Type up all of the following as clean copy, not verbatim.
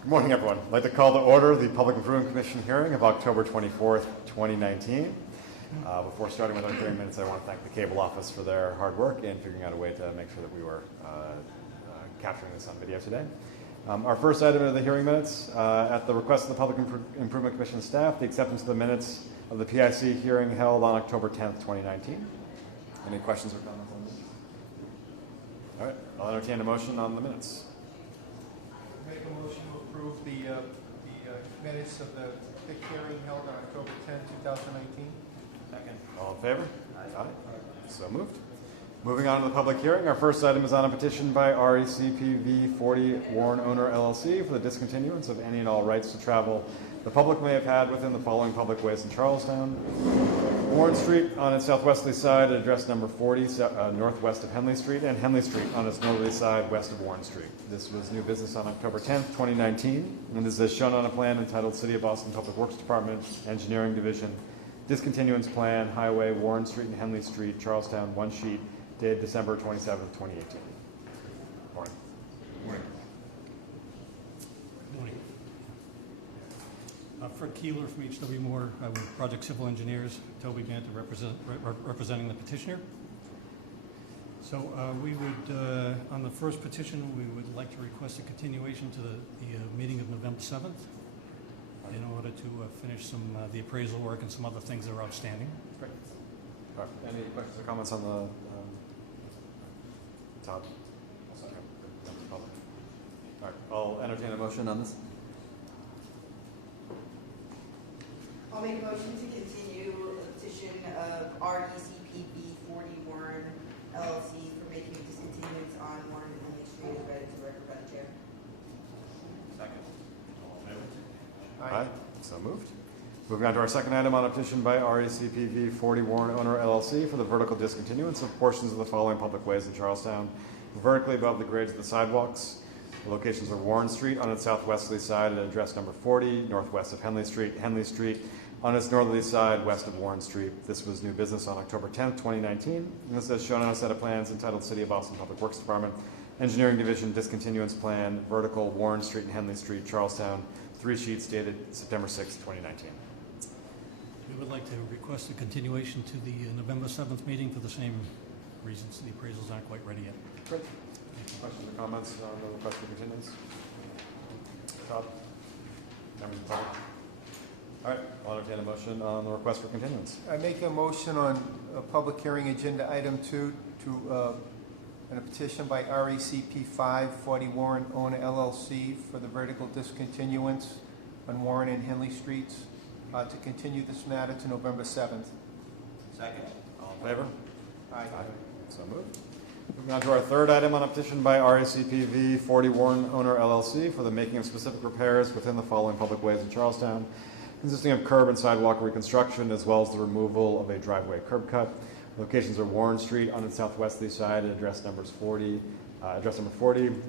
Good morning, everyone. I'd like to call to order the Public Improvement Commission hearing of October 24th, 2019. Before starting with our hearing minutes, I want to thank the cable office for their hard work in figuring out a way to make sure that we were capturing this on video today. Our first item of the hearing minutes, at the request of the Public Improvement Commission staff, the acceptance of the minutes of the PIC hearing held on October 10th, 2019. Any questions or comments on this? All right, I'll entertain a motion on the minutes. Make a motion to approve the minutes of the PIC hearing held on October 10, 2019. Second. All in favor? Aye. So moved. Moving on to the public hearing, our first item is on a petition by RECPV 40 Warren Owner LLC for the discontinuance of any and all rights to travel the public may have had within the following public ways in Charlestown. Warren Street on its southwesterly side at address number 40 northwest of Henley Street, and Henley Street on its northerly side west of Warren Street. This was new business on October 10th, 2019, and this is shown on a plan entitled City of Boston Public Works Department, Engineering Division, Discontinuance Plan, Highway, Warren Street and Henley Street, Charlestown, one sheet, dated December 27th, 2018. Morning. Morning. Morning. Fred Keeler from H.W. Moore with Project Civil Engineers, Toby Gant representing the petitioner. So we would, on the first petition, we would like to request a continuation to the meeting of November 7th in order to finish some the appraisal work and some other things that are outstanding. Great. All right. Any questions or comments on the Todd? All right, I'll entertain a motion on this. I'll make a motion to continue the petition of RECPV 40 Warren LLC for making a discontinuance on Warren and Henley Street as read into record by the chair. Second. All in favor? Aye. So moved. Moving on to our second item on a petition by RECPV 40 Warren Owner LLC for the vertical discontinuance of portions of the following public ways in Charlestown, vertically above the grades of the sidewalks. The locations are Warren Street on its southwesterly side at address number 40, northwest of Henley Street on its northerly side west of Warren Street. This was new business on October 10th, 2019, and this is shown on a set of plans entitled City of Boston Public Works Department, Engineering Division, Discontinuance Plan, vertical Warren Street and Henley Street, Charlestown, 3 sheets dated September 6th, 2019. We would like to request a continuation to the November 7th meeting for the same reasons. The appraisals aren't quite ready yet. Great. Questions or comments on the request for continuance? Todd? Members of the public? All right, I'll entertain a motion on the request for continuance. I make a motion on a public hearing agenda item 2 to a petition by RECP 40 Warren Owner LLC for the vertical discontinuance on Warren and Henley Streets to continue this matter to November 7th. Second. All in favor? Aye. So moved. Moving on to our third item on a petition by RECPV 40 Warren Owner LLC for the making of specific repairs within the following public ways in Charlestown, consisting of curb and sidewalk reconstruction as well as the removal of a driveway curb cut. Locations are Warren Street on its southwesterly side at address number 40,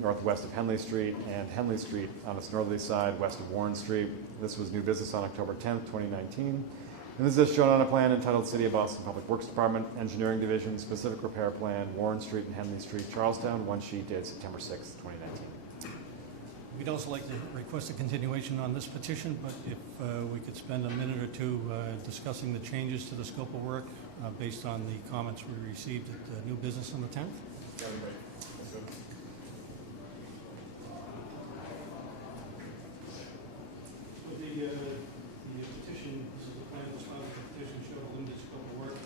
northwest of Henley Street, and Henley Street on its northerly side west of Warren Street. This was new business on October 10th, 2019. And this is shown on a plan entitled City of Boston Public Works Department, Engineering Division, Specific Repair Plan, Warren Street and Henley Street, Charlestown, one sheet dated September 6th, 2019. We'd also like to request a continuation on this petition, but if we could spend a minute or two discussing the changes to the scope of work based on the comments we received at new business on the 10th. Yeah, everybody. That's good. So the petition, this is the plan that's filed with the petition, showed a limited scope of work.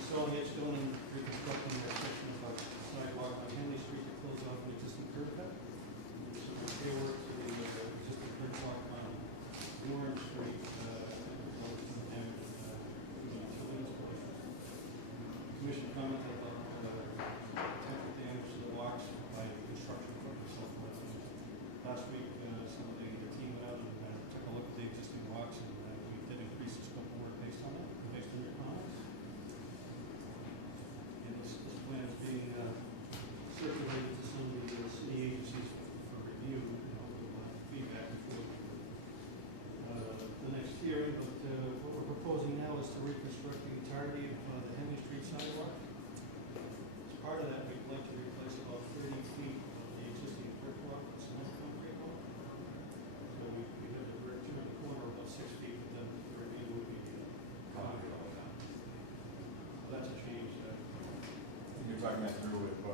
Installing edge stone and reconstructing a section of sidewalk on Henley Street to close off an existing curb cut. Some repair work to the existing curb walk on Warren Street Commission commented about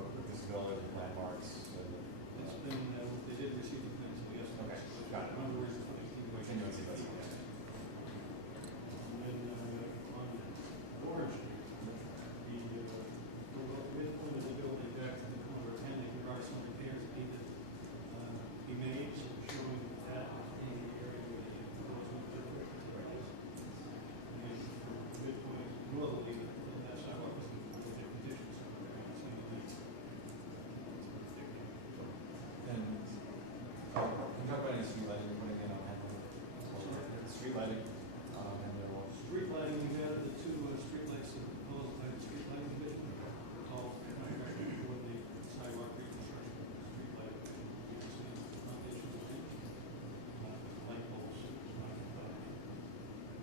what visibility landmarks? It's been, they did receive the plans, so yes. Okay, got it. One of the reasons for the continuation. Continuance, yes. And then, on Orange Street, the midpoint of the building back to the corner of Henry, there are some repairs that need to be made, so we're showing that in the area where the proposed new brick is. And from the midpoint northerly, and that sidewalk is in good condition, so we're going to see the need. And can you talk about any street lighting you're putting in on Henley? Street lighting on Henley Wall. Street lighting, we've added the two street lights that are proposed by the street lighting division. All contracted for the sidewalk reconstruction, street lighting. You can see the foundation of the street. Light poles.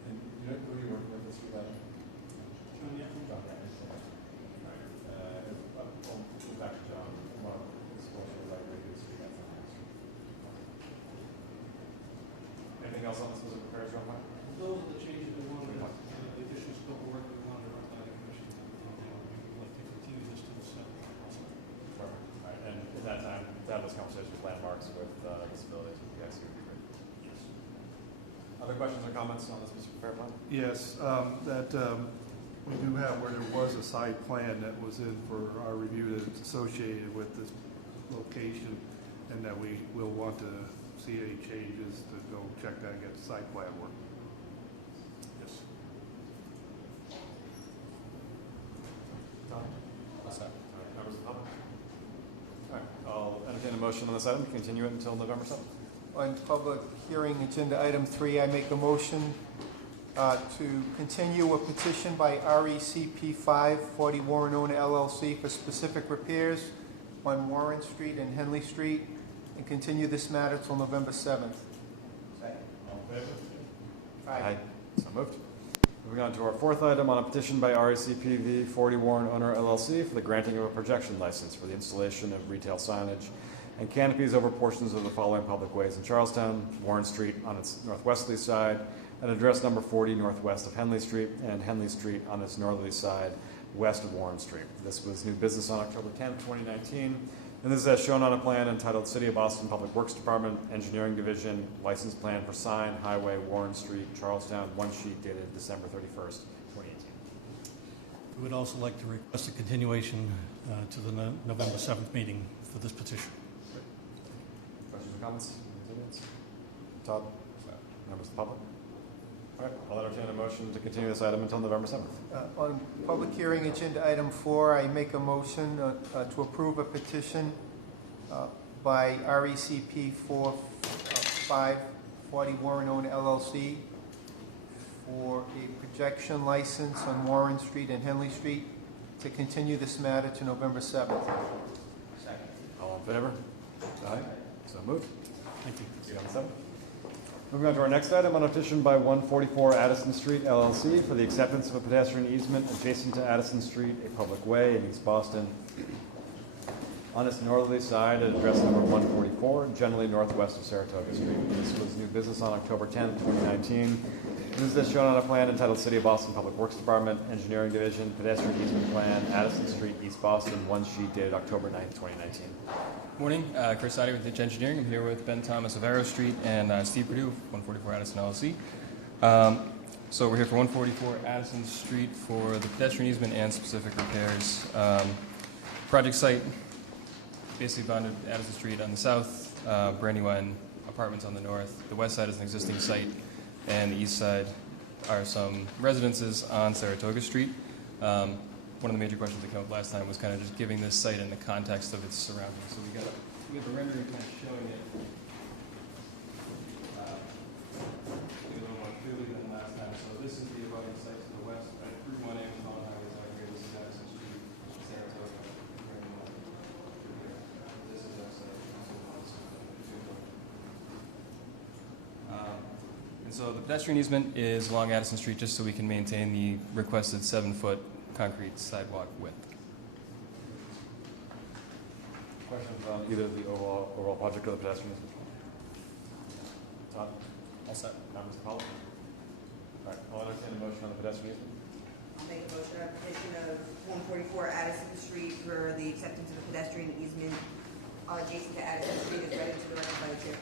And you know, who are you working with the street lighting? John, yeah. John, yeah. Right. Go back to John. Well, it's also like radio street lights on Henley Street. Anything else on this specific repairs, John? Those are the changes we wanted, the additional scope of work we wanted our planning commission to do. We'd like to continue this to the seventh. Perfect. All right. And at that time, that was conversation with landmarks with disabilities with the IC would be great. Yes. Other questions or comments on this specific repair plan? Yes, we do have where there was a site plan that was in for our review that's associated with this location, and that we will want to see any changes to go check that and get the site plan work. Yes. Tom? What's that? All right, members of the public? All right, I'll entertain a motion on this item, continue it until November 7th. On public hearing agenda item 3, I make a motion to continue a petition by RECP 540 Warren Owner LLC for specific repairs on Warren Street and Henley Street, and continue this matter till November 7th. All in favor? Aye. So moved. Moving on to our fourth item on a petition by RECPV 40 Warren Owner LLC for the granting of a projection license for the installation of retail signage and canopies over portions of the following public ways in Charlestown: Warren Street on its northwesterly side, at address number 40 northwest of Henley Street, and Henley Street on its northerly side west of Warren Street. This was new business on October 10th, 2019. And this is as shown on a plan entitled City of Boston Public Works Department, Engineering Division, License Plan for Sign, Highway, Warren Street, Charlestown, one sheet dated December 31st, 2018. We would also like to request a continuation to the November 7th meeting for this petition. Questions or comments? Todd? Members of the public? All right, I'll entertain a motion to continue this item until November 7th. On public hearing agenda item 4, I make a motion to approve a petition by RECP 540 Warren Owner LLC for a projection license on Warren Street and Henley Street to continue this matter to November 7th. Second. All in favor? Aye. So moved. Thank you. See you on the 7th. Moving on to our next item on a petition by 144 Addison Street LLC for the acceptance of a pedestrian easement adjacent to Addison Street, a public way in East Boston, on its northerly side at address number 144, generally northwest of Saratoga Street. This was new business on October 10th, 2019. This is shown on a plan entitled City of Boston Public Works Department, Engineering Division, Pedestrian Easement Plan, Addison Street, East Boston, one sheet dated October 9th, 2019. Morning, Chris Sadi with Ditch Engineering. I'm here with Ben Thomas of Arrow Street and Steve Perdue of 144 Addison LLC. So we're here for 144 Addison Street for the pedestrian easement and specific repairs. Project site basically bounded Addison Street on the south, Brandywine Apartments on the north. The west side is an existing site, and the east side are some residences on Saratoga Street. One of the major questions that came up last time was kind of just giving this site in the context of its surroundings. So we have a rendering kind of showing it a little more clearly than last time. So this is the abutting site to the west. Route 1A was on highways out here. This is Addison Street, Saratoga. This is our site. And so the pedestrian easement is along Addison Street just so we can maintain the requested 7-foot concrete sidewalk width. Questions on either the overall project or the pedestrian easement? Todd? All set. Members of the public? All right, I'll entertain a motion on the pedestrian easement. I'll make a motion on petition of 144 Addison Street for the acceptance of a pedestrian easement adjacent to Addison Street as read into the record by the chair.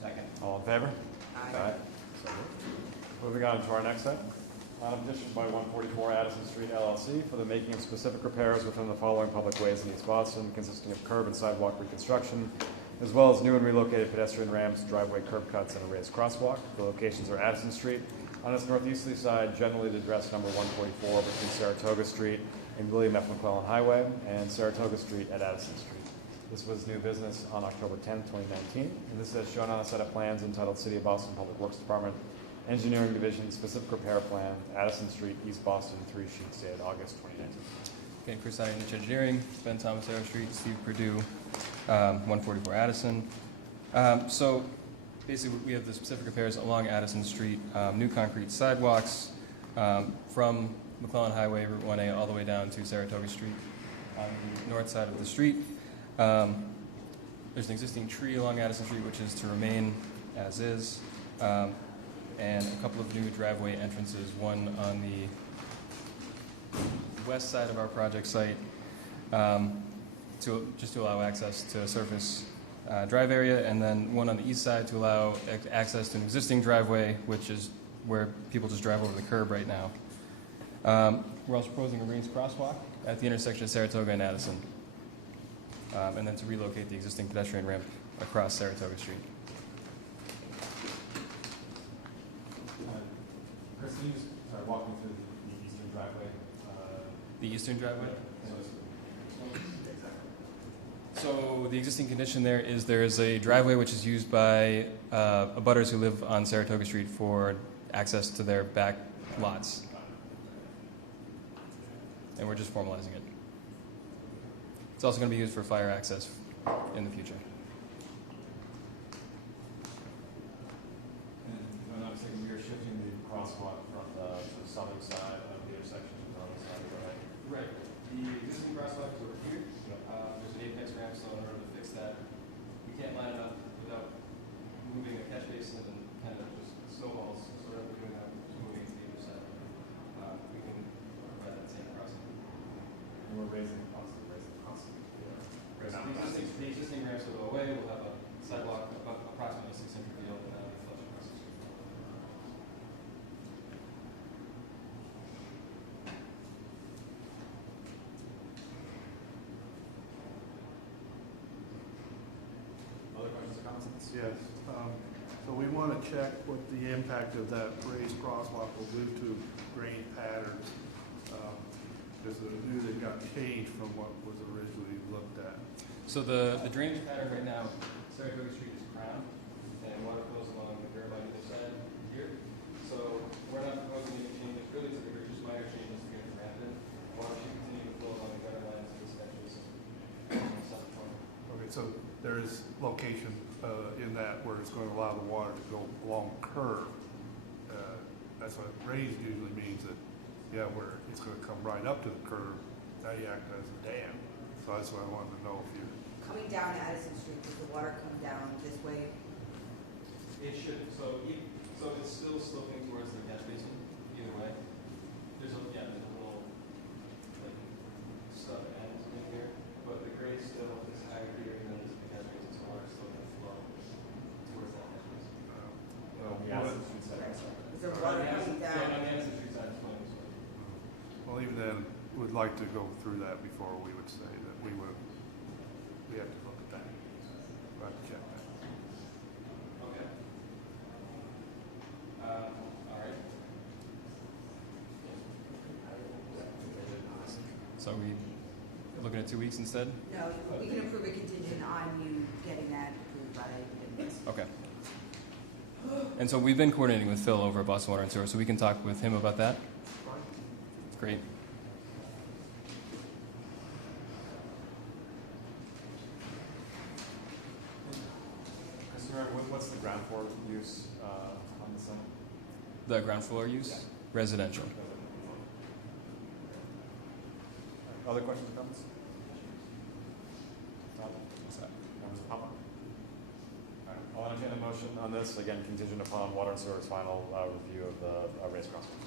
Second. All in favor? Aye. So moved. Moving on to our next item. On a petition by 144 Addison Street LLC for the making of specific repairs within the following public ways in East Boston, consisting of curb and sidewalk reconstruction, as well as new and relocated pedestrian ramps, driveway curb cuts, and a raised crosswalk. The locations are Addison Street on its northeasterly side, generally the address number 144 between Saratoga Street and William F. McClellan Highway, and Saratoga Street at Addison Street. This was new business on October 10, 2019, and this is shown on a set of plans entitled City of Boston Public Works Department Engineering Division Specific Repair Plan, Addison Street, East Boston, 3 sheets dated August 2019. Okay, Chris Siding, Niche Engineering, Ben Thomas, Arrow Street, Steve Perdue, 144 Addison. So basically, we have the specific repairs along Addison Street, new concrete sidewalks from McClellan Highway, Route 1A, all the way down to Saratoga Street on the north side of the street. There's an existing tree along Addison Street, which is to remain as is, and a couple of new driveway entrances, one on the west side of our project site, just to allow access to a surface drive area, and then one on the east side to allow access to an existing driveway, which is where people just drive over the curb right now. We're also proposing a raised crosswalk at the intersection of Saratoga and Addison, and then to relocate the existing pedestrian ramp across Saratoga Street. Chris, can you just walk me through the eastern driveway? The eastern driveway? So the existing condition there is a driveway which is used by abutters who live on Saratoga Street for access to their back lots. And we're just formalizing it. It's also going to be used for fire access in the future. And if I'm not mistaken, we are shifting the crosswalk from the southern side of the intersection to the northern side, right? Right. The existing crosswalk is over here. There's an apex ramp, so in order to fix that, we can't line it up without moving a catch basin and kind of just snowballs. So whatever we're doing now, just moving it to the other side. We can provide that same crossing. And we're raising the cost. The existing ramps will go away. We'll have a sidewalk approximately 600 feet open and flush across the street. Other questions or comments? Yes. So we want to check what the impact of that raised crosswalk will do to drain patterns. Because the new that got changed from what was originally looked at. So the drainage pattern right now, Saratoga Street is crowned, and water flows along the curb on either side here. So we're not proposing any changes, really, so they're just minor changes to get the ramp in. Water should continue to flow along the gutter lines of this catch basin in the south corner. Okay, so there is location in that where it's going to allow the water to go along curve. That's what raised usually means, that where it's going to come right up to the curb. Now you act as a dam. So that's what I wanted to know if you. Coming down Addison Street, does the water come down this way? It should. So it's still sloping towards the catch basin. Either way, there's a little like stub end in here, but the grade still is higher here than the catch basin, so water still going to flow towards that catch basin. Is there water coming Yeah, down? on the Addison Street side, it's flowing this way. Well, even then, we'd like to go through that before we would say that we have to look at that. We have to check that. Okay. All right. So are we looking at 2 weeks instead? No, we can approve a contingent on you getting that approved by the end. Okay. And so we've been coordinating with Phil over at Boston Water and Sewer, so we can talk with him about that. Great. What's the ground floor use on the site? The ground floor use? Yeah. Residential. Other questions or comments? Members of the public? All right, I'll entertain a motion on this, again contingent upon Water and Sewer's final review of the raised crosswalk.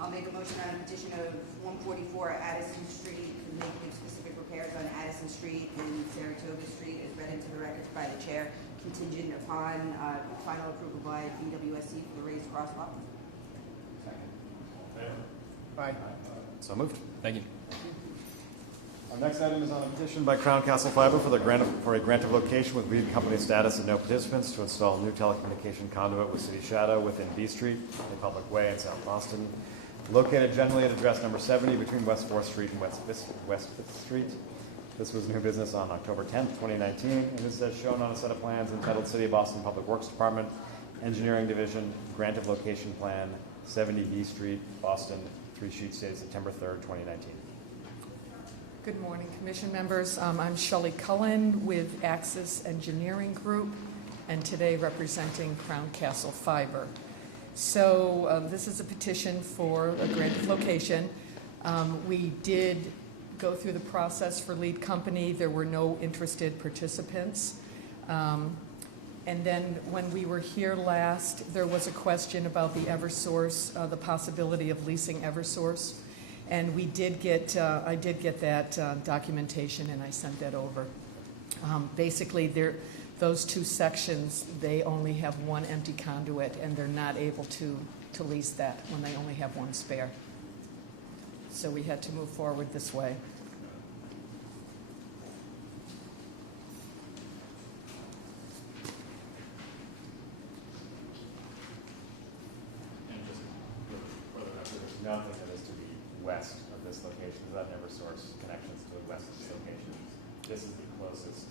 I'll make a motion on a petition of 144 Addison Street, making specific repairs on Addison Street and Saratoga Street, as read into the records by the chair, contingent upon final approval by BWSC for the raised crosswalk. Aye. So moved. Thank you. Our next item is on a petition by Crown Castle Fiber for a grant of location with lead company status and no participants to install new telecommunication conduit with city shadow within B Street, a public way in South Boston, located generally at address number 70 between West 4th Street and West 5th Street. This was new business on October 10th, 2019, and this is as shown on a set of plans entitled City of Boston Public Works Department, Engineering Division, Grant of Location Plan, 70 B Street, Boston, 3 sheets dated September 3rd, 2019. Good morning, Commission members. I'm Shelley Cullen with Axis Engineering Group, and today representing Crown Castle Fiber. So this is a petition for a grant of location. We did go through the process for lead company. There were no interested participants. And then when we were here last, there was a question about the Eversource, the possibility of leasing Eversource. And we did get, I did get that documentation, and I sent that over. Basically, those two sections, they only have one empty conduit, and they're not able to lease that when they only have one spare. So we had to move forward this way. And just for the record, there's nothing that is to be west of this location, because that Eversource connections to the west of this location. This is the closest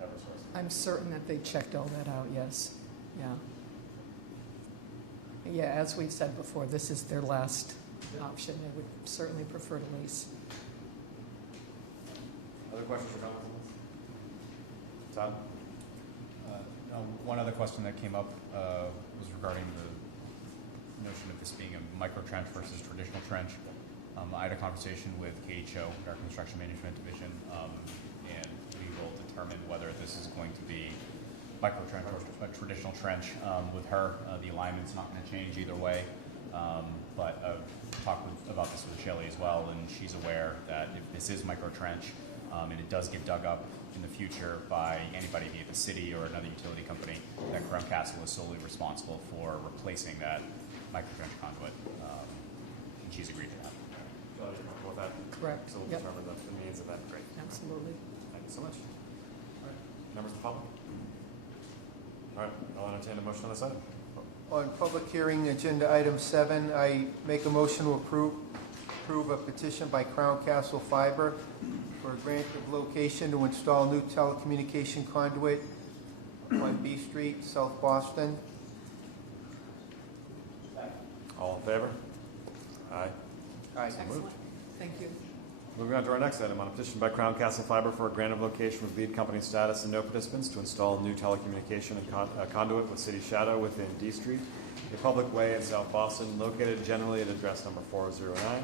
Eversource. I'm certain that they checked all that out, yes. Yeah. Yeah, as we've said before, this is their last option. They would certainly prefer to lease. Other questions or comments on this? Todd? No, one other question that came up was regarding the notion of this being a micro trench versus traditional trench. I had a conversation with KHO, our construction management division, and we will determine whether this is going to be micro trench or a traditional trench. With her, the alignment's not going to change either way. But I've talked about this with Shelley as well, and she's aware that if this is micro trench, and it does get dug up in the future by anybody, be it the city or another utility company, that Crown Castle is solely responsible for replacing that micro trench conduit, and she's agreed to that. Shelley, you're comfortable with that? Correct. So we'll Yep. determine the means of that. Great. Absolutely. Thank you so much. All right. Members of the public? All right. I'll entertain a motion on this item. On public hearing agenda item 7, I make a motion to approve a petition by Crown Castle Fiber for a grant of location to install new telecommunication conduit on B Street, South Boston. All in favor? Aye. Aye. So moved. Thank you. Moving on to our next item, on a petition by Crown Castle Fiber for a grant of location with lead company status and no participants to install new telecommunication and conduit with city shadow within D Street, a public way in South Boston, located generally at address number 409,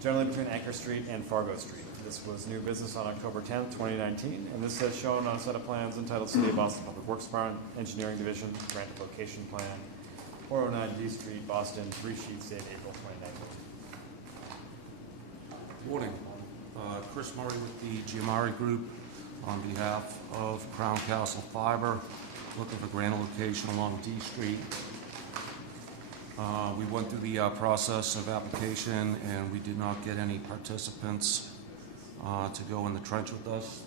generally between Anchor Street and Fargo Street. This was new business on October 10th, 2019, and this is shown on a set of plans entitled City of Boston Public Works Department, Engineering Division, Grant of Location Plan, 409 D Street, Boston, 3 sheets dated April 2019. Morning. Chris Murray with the Giamari Group on behalf of Crown Castle Fiber, looking for grant location along D Street. We went through the process of application and we did not get any participants to go in the trench with us.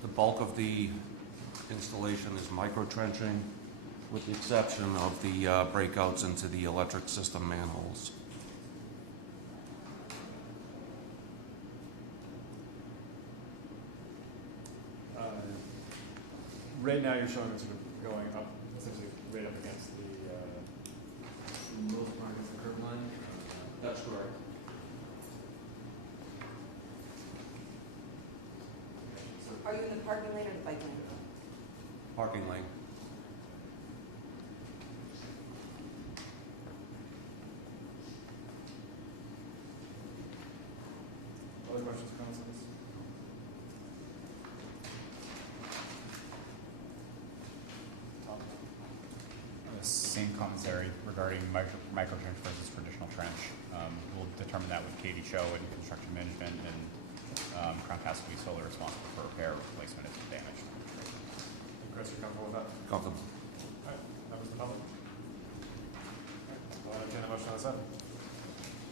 The bulk of the installation is micro trenching, with the exception of the breakouts into the electric system manholes. Right now, you're showing it sort of going up, essentially right up against the. Most part is the curb line. That's correct. Are you in the parking lane or the bike lane? Parking lane. Other questions, comments on this? Same commentary commentary regarding micro trench versus traditional trench. We'll determine that with Katie Cho and construction management, and Crown Castle will be solely responsible for repair or replacement if it's damaged. Chris, you comfortable with that? Comfortable. All right, members of the public? All right, I'll entertain a motion on this item.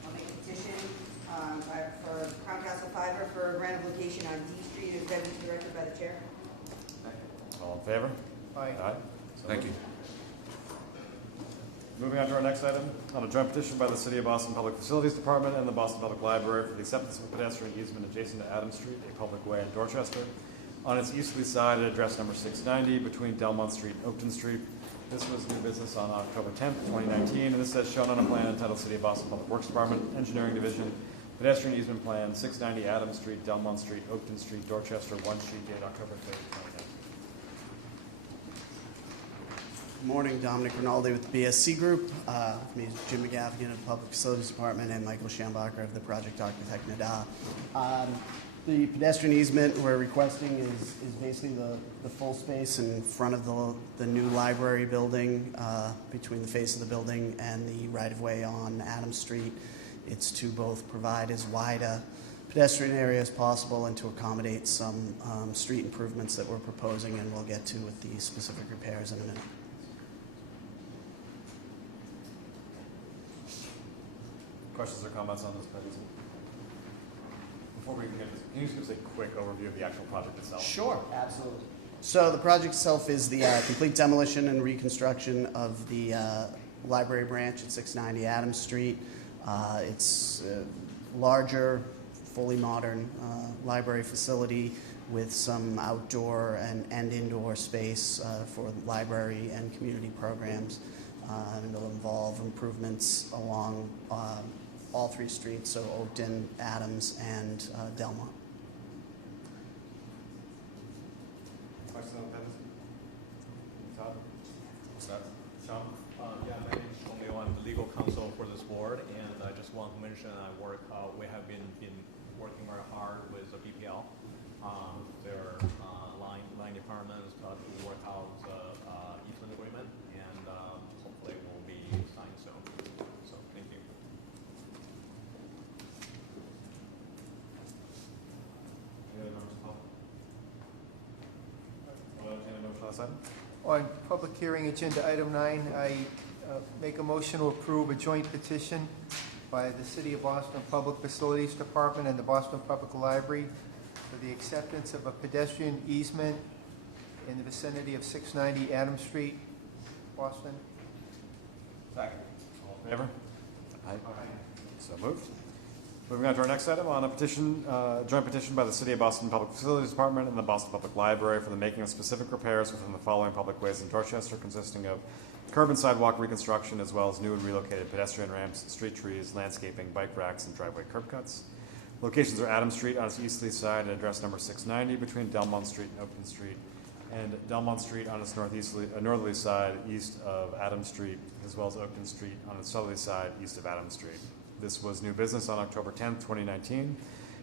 I'll make a petition for Crown Castle Fiber for a grant of location on D Street as read and directed by the chair. All in favor? Aye. So Thank you. moved. Moving on to our next item, on a joint petition by the City of Boston Public Facilities Department and the Boston Public Library for the acceptance of a pedestrian easement adjacent to Adams Street, a public way in Dorchester, on its easterly side at address number 690 between Delmont Street and Oakton Street. This was new business on October 10th, 2019, and this is shown on a plan entitled City of Boston Public Works Department, Engineering Division, Pedestrian Easement Plan, 690 Adams Street, Delmont Street, Oakton Street, Dorchester, one sheet dated October 3rd, 2019. Good morning, Dominic Rinaldi with the BSC Group. With me is Jim McGaffigan of the Public Facilities Department and Michael Schambacher of the project architect NADA. The pedestrian easement we're requesting is basically the full space in front of the new library building, between the face of the building and the right-of-way on Adams Street. It's to both provide as wide a pedestrian area as possible and to accommodate some street improvements that we're proposing, and we'll get to with the specific repairs in a minute. Questions or comments on this proposal? Before we begin, can you just give us a quick overview of the actual project itself? Sure, absolutely. So the project itself is the complete demolition and reconstruction of the library branch at 690 Adams Street. It's a larger, fully modern library facility with some outdoor and indoor space for library and community programs. And it'll involve improvements along all three streets, so Oakton, Adams, and Delmont. Questions on that? Todd? What's that? Sean? Yeah, my name is Sean Liu. I'm the legal counsel for this board, and I just want to mention we have been working very hard with the BPL, their line departments to work out the easement agreement, and hopefully will be signed soon. So thank you. Any other members of the public? I'll entertain a motion on this item. On public hearing agenda item 9, I make a motion to approve a joint petition by the City of Boston Public Facilities Department and the Boston Public Library for the acceptance of a pedestrian easement in the vicinity of 690 Adams Street, Boston. Second. All in favor? Aye. So moved. Moving on to our next item, on a petition, joint petition by the City of Boston Public Facilities Department and the Boston Public Library for the making of specific repairs within the following public ways in Dorchester, consisting of curb and sidewalk reconstruction, as well as new and relocated pedestrian ramps, street trees, landscaping, bike racks, and driveway curb cuts. Locations are Adams Street on its easterly side at address number 690 between Delmont Street and Oakton Street, and Delmont Street on its northerly side east of Adams Street, as well as Oakton Street on its southerly side east of Adams Street. This was new business on October 10th, 2019.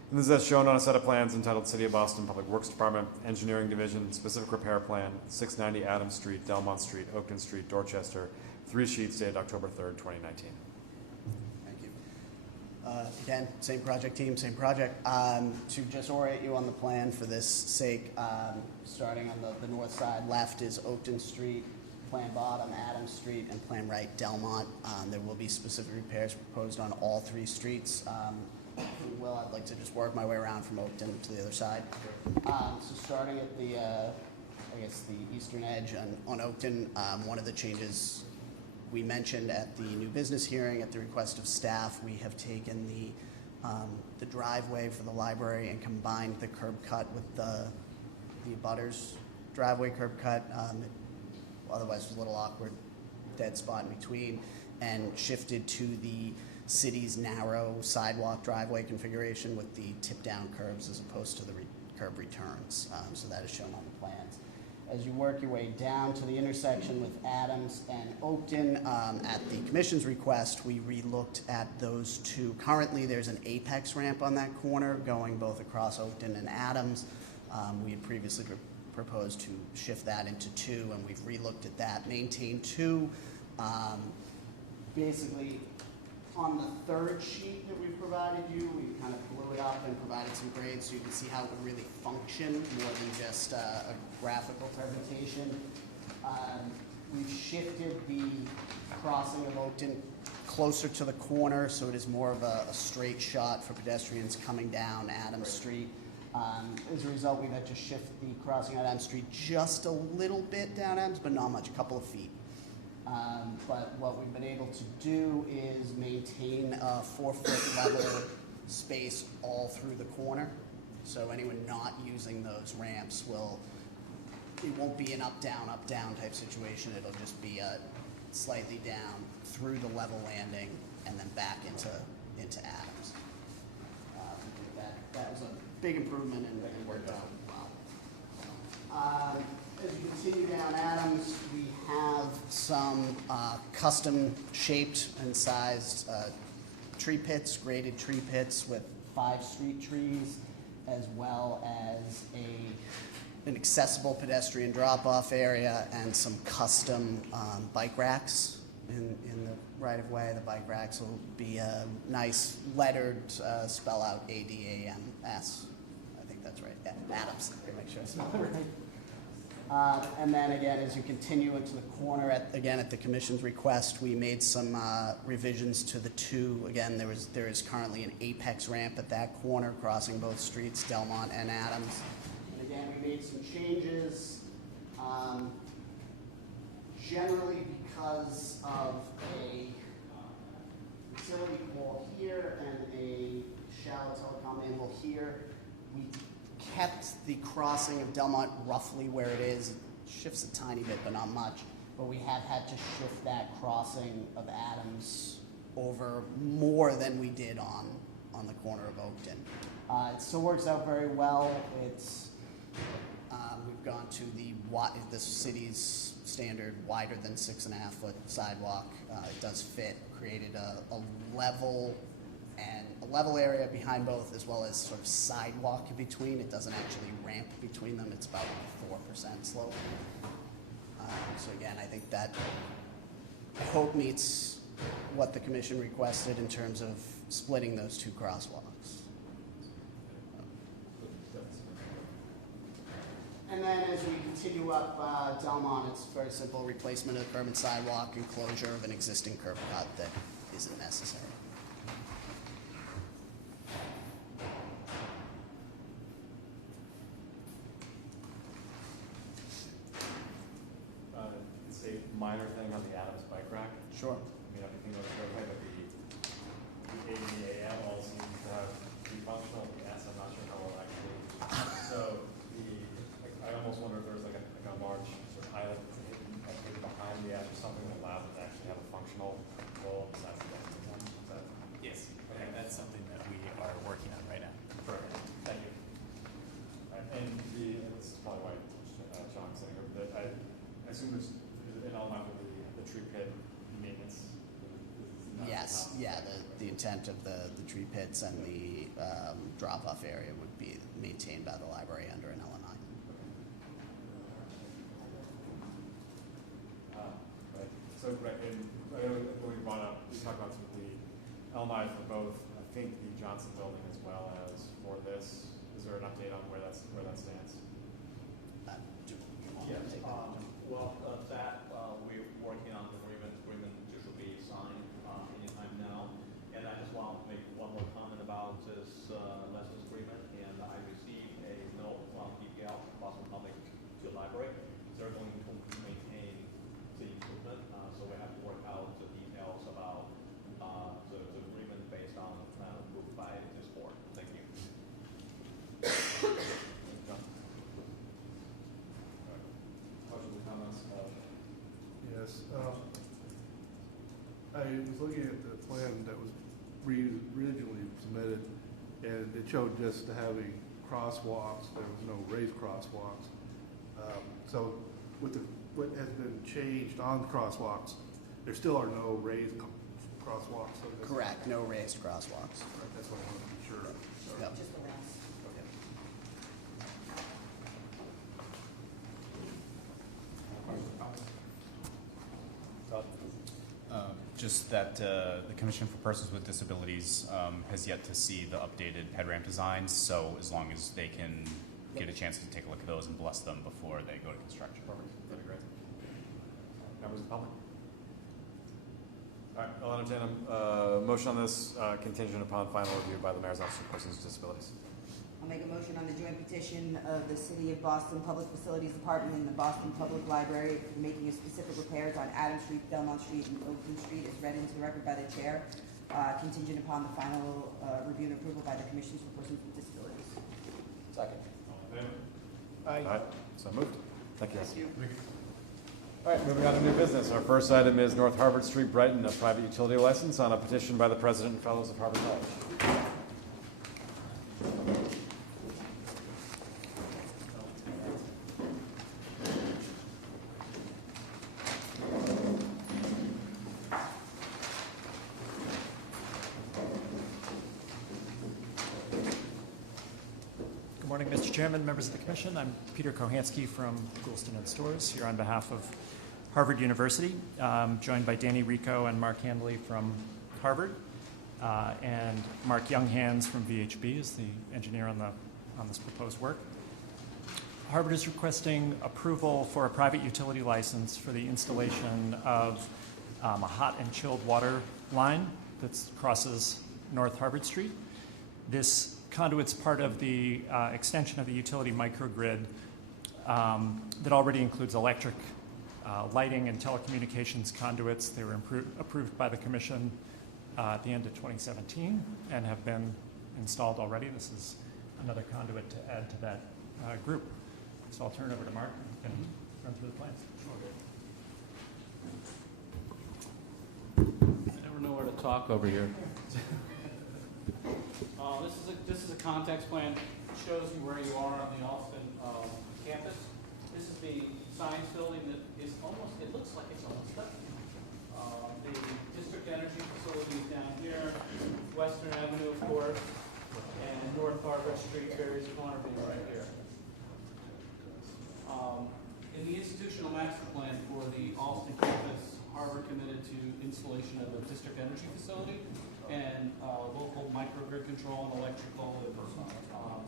And this is as shown on a set of plans entitled City of Boston Public Works Department, Engineering Division, Specific Repair Plan, 690 Adams Street, Delmont Street, Oakton Street, Dorchester, 3 sheets dated October 3rd, 2019. Thank you. Again, same project team, same project. To just orient you on the plan for this sake, starting on the north side, left is Oakton Street, plan bottom, Adams Street, and plan right, Delmont. There will be specific repairs proposed on all 3 streets. I'd like to just work my way around from Oakton to the other side. So starting at the eastern edge on Oakton, one of the changes we mentioned at the new business hearing at the request of staff, we have taken the driveway for the library and combined the curb cut with the abutters driveway curb cut. Otherwise, it was a little awkward dead spot in between, and shifted to the city's narrow sidewalk driveway configuration with the tip-down curbs as opposed to the curb returns. So that is shown on the plans. As you work your way down to the intersection with Adams and Oakton, at the Commission's request, we re-looked at those 2. Currently, there's an apex ramp on that corner going both across Oakton and Adams. We had previously proposed to shift that into 2, and we've re-looked at that. Maintain 2, basically, on the third sheet that we provided you, we kind of blew it up and provided some grades so you can see how it would really function more than just a graphical presentation. We've shifted the crossing of Oakton closer to the corner, so it is more of a straight shot for pedestrians coming down Adams Street. As a result, we've had to shift the crossing on Adams Street just a little bit down Adams, but not much, a couple of feet. But what we've been able to do is maintain a 4-foot level space all through the corner. So anyone not using those ramps it won't be an up, down type situation. It'll just be a slightly down through the level landing and then back into Adams. That was a big improvement and worked out well. As you continue down Adams, we have some custom shaped and sized tree pits, graded tree pits with 5 street trees, as well as an accessible pedestrian drop-off area and some custom bike racks in the right-of-way. The bike racks will be a nice lettered spell out ADAMS. I think that's right. Yeah, Adams. Make sure I spell it right. And then again, as you continue into the corner, at the Commission's request, we made some revisions to the two. Again, there is currently an apex ramp at that corner crossing both streets, Delmont and Adams. And again, we made some changes, generally because of a utility pole here and a shallow telecom manhole here. We kept the crossing of Delmont roughly where it is. It shifts a tiny bit, but not much. But we have had to shift that crossing of Adams over more than we did on the corner of Oakton. It still works out very well. We've gone to the city's standard wider than 6.5 foot sidewalk. It does fit. Created a level area behind both, as well as sort of sidewalk in between. It doesn't actually ramp between them. It's about 4% slope. So again, I think that I hope meets what the Commission requested in terms of splitting those two crosswalks. And then as we continue up Delmont, it's very simple replacement of the curb and sidewalk and closure of an existing curb cut that isn't necessary. It's a minor thing on the Adams bike rack. Sure. I mean, everything goes okay, but the ADAM all seems to have be functional. The S, I'm not sure how well actually. So I almost wonder if there's like a large sort of island hidden behind the S or something that allows it to actually have a functional role besides the S one. Yes, okay. That's something that we are working on right now. Perfect. Thank you. Right. And this is probably why John's saying here, but I assume there's in all line with the tree pit maintenance. Yes, yeah, the intent of the tree pits and the drop-off area would be maintained by the library under an LNI. Right. So, right, and I know when we brought up, we talked about some of the LMI for both, I think the Johnson building as well as for this. Is there an update on where that stands? Do you want Yes, to take that? well, we're working on the agreement should be signed anytime now. And I just want to make one more comment about this license agreement. And I received a note from PPL, Boston Public to Library. They're going to maintain the improvement, so we have to work out the details about the agreement based on the plan approved by this board. Thank you. Questions or comments? Yes. I was looking at the plan that was originally submitted, and it showed just having crosswalks. There was no raised crosswalks. So with what has been changed on crosswalks, there still are no raised crosswalks. So Correct, no raised crosswalks. Right, that's what I wanted to be sure of. Sorry. Yep. Just the rest. Questions or comments? Todd? just that the Commission for Persons with Disabilities has yet to see the updated ped ramp designs, so as long as they can get a chance to take a look at those and bless them before they go to construction. Perfect. That'd be great. Members of the public? All right, I'll entertain a motion on this contingent upon final review by the Mayor's Office of Persons with Disabilities. I'll make a motion on the joint petition of the City of Boston Public Facilities Department and the Boston Public Library for making of specific repairs on Adams Street, Belmont Street, and Oakland Street as read into the record by the Chair, contingent upon the final review and approval by the Commissions for Persons with Disabilities. Second. All in favor? Aye. All right, so moved. Thank you. Thank you. All right, moving on to new business. Our first item is North Harvard Street, Brighton, a private utility license on a petition by the President and Fellows of Harvard College. Good morning, Mr. Chairman, members of the Commission. I'm Peter Kohansky from Goulston and Stores, here on behalf of Harvard University, joined by Danny Rico and Mark Handley from Harvard, and Mark Younghans from VHB is the engineer on this proposed work. Harvard is requesting approval for a private utility license for the installation of a hot and chilled water line that crosses North Harvard Street. This conduit's part of the extension of the utility microgrid that already includes electric, lighting, and telecommunications conduits. They were approved by the Commission at the end of 2017 and have been installed already. This is another conduit to add to that group. So I'll turn it over to Mark and run through the plans. I never know where to talk over here. This is a context plan. It shows you where you are on the Alston campus. This is the science building that is almost, it looks like it's almost done. The district energy facility is down here, Western Avenue, of course, and North Harvard Street, Barry's Corner being right here. In the institutional master plan for the Alston campus, Harvard committed to installation of a district energy facility and local microgrid control and electrical and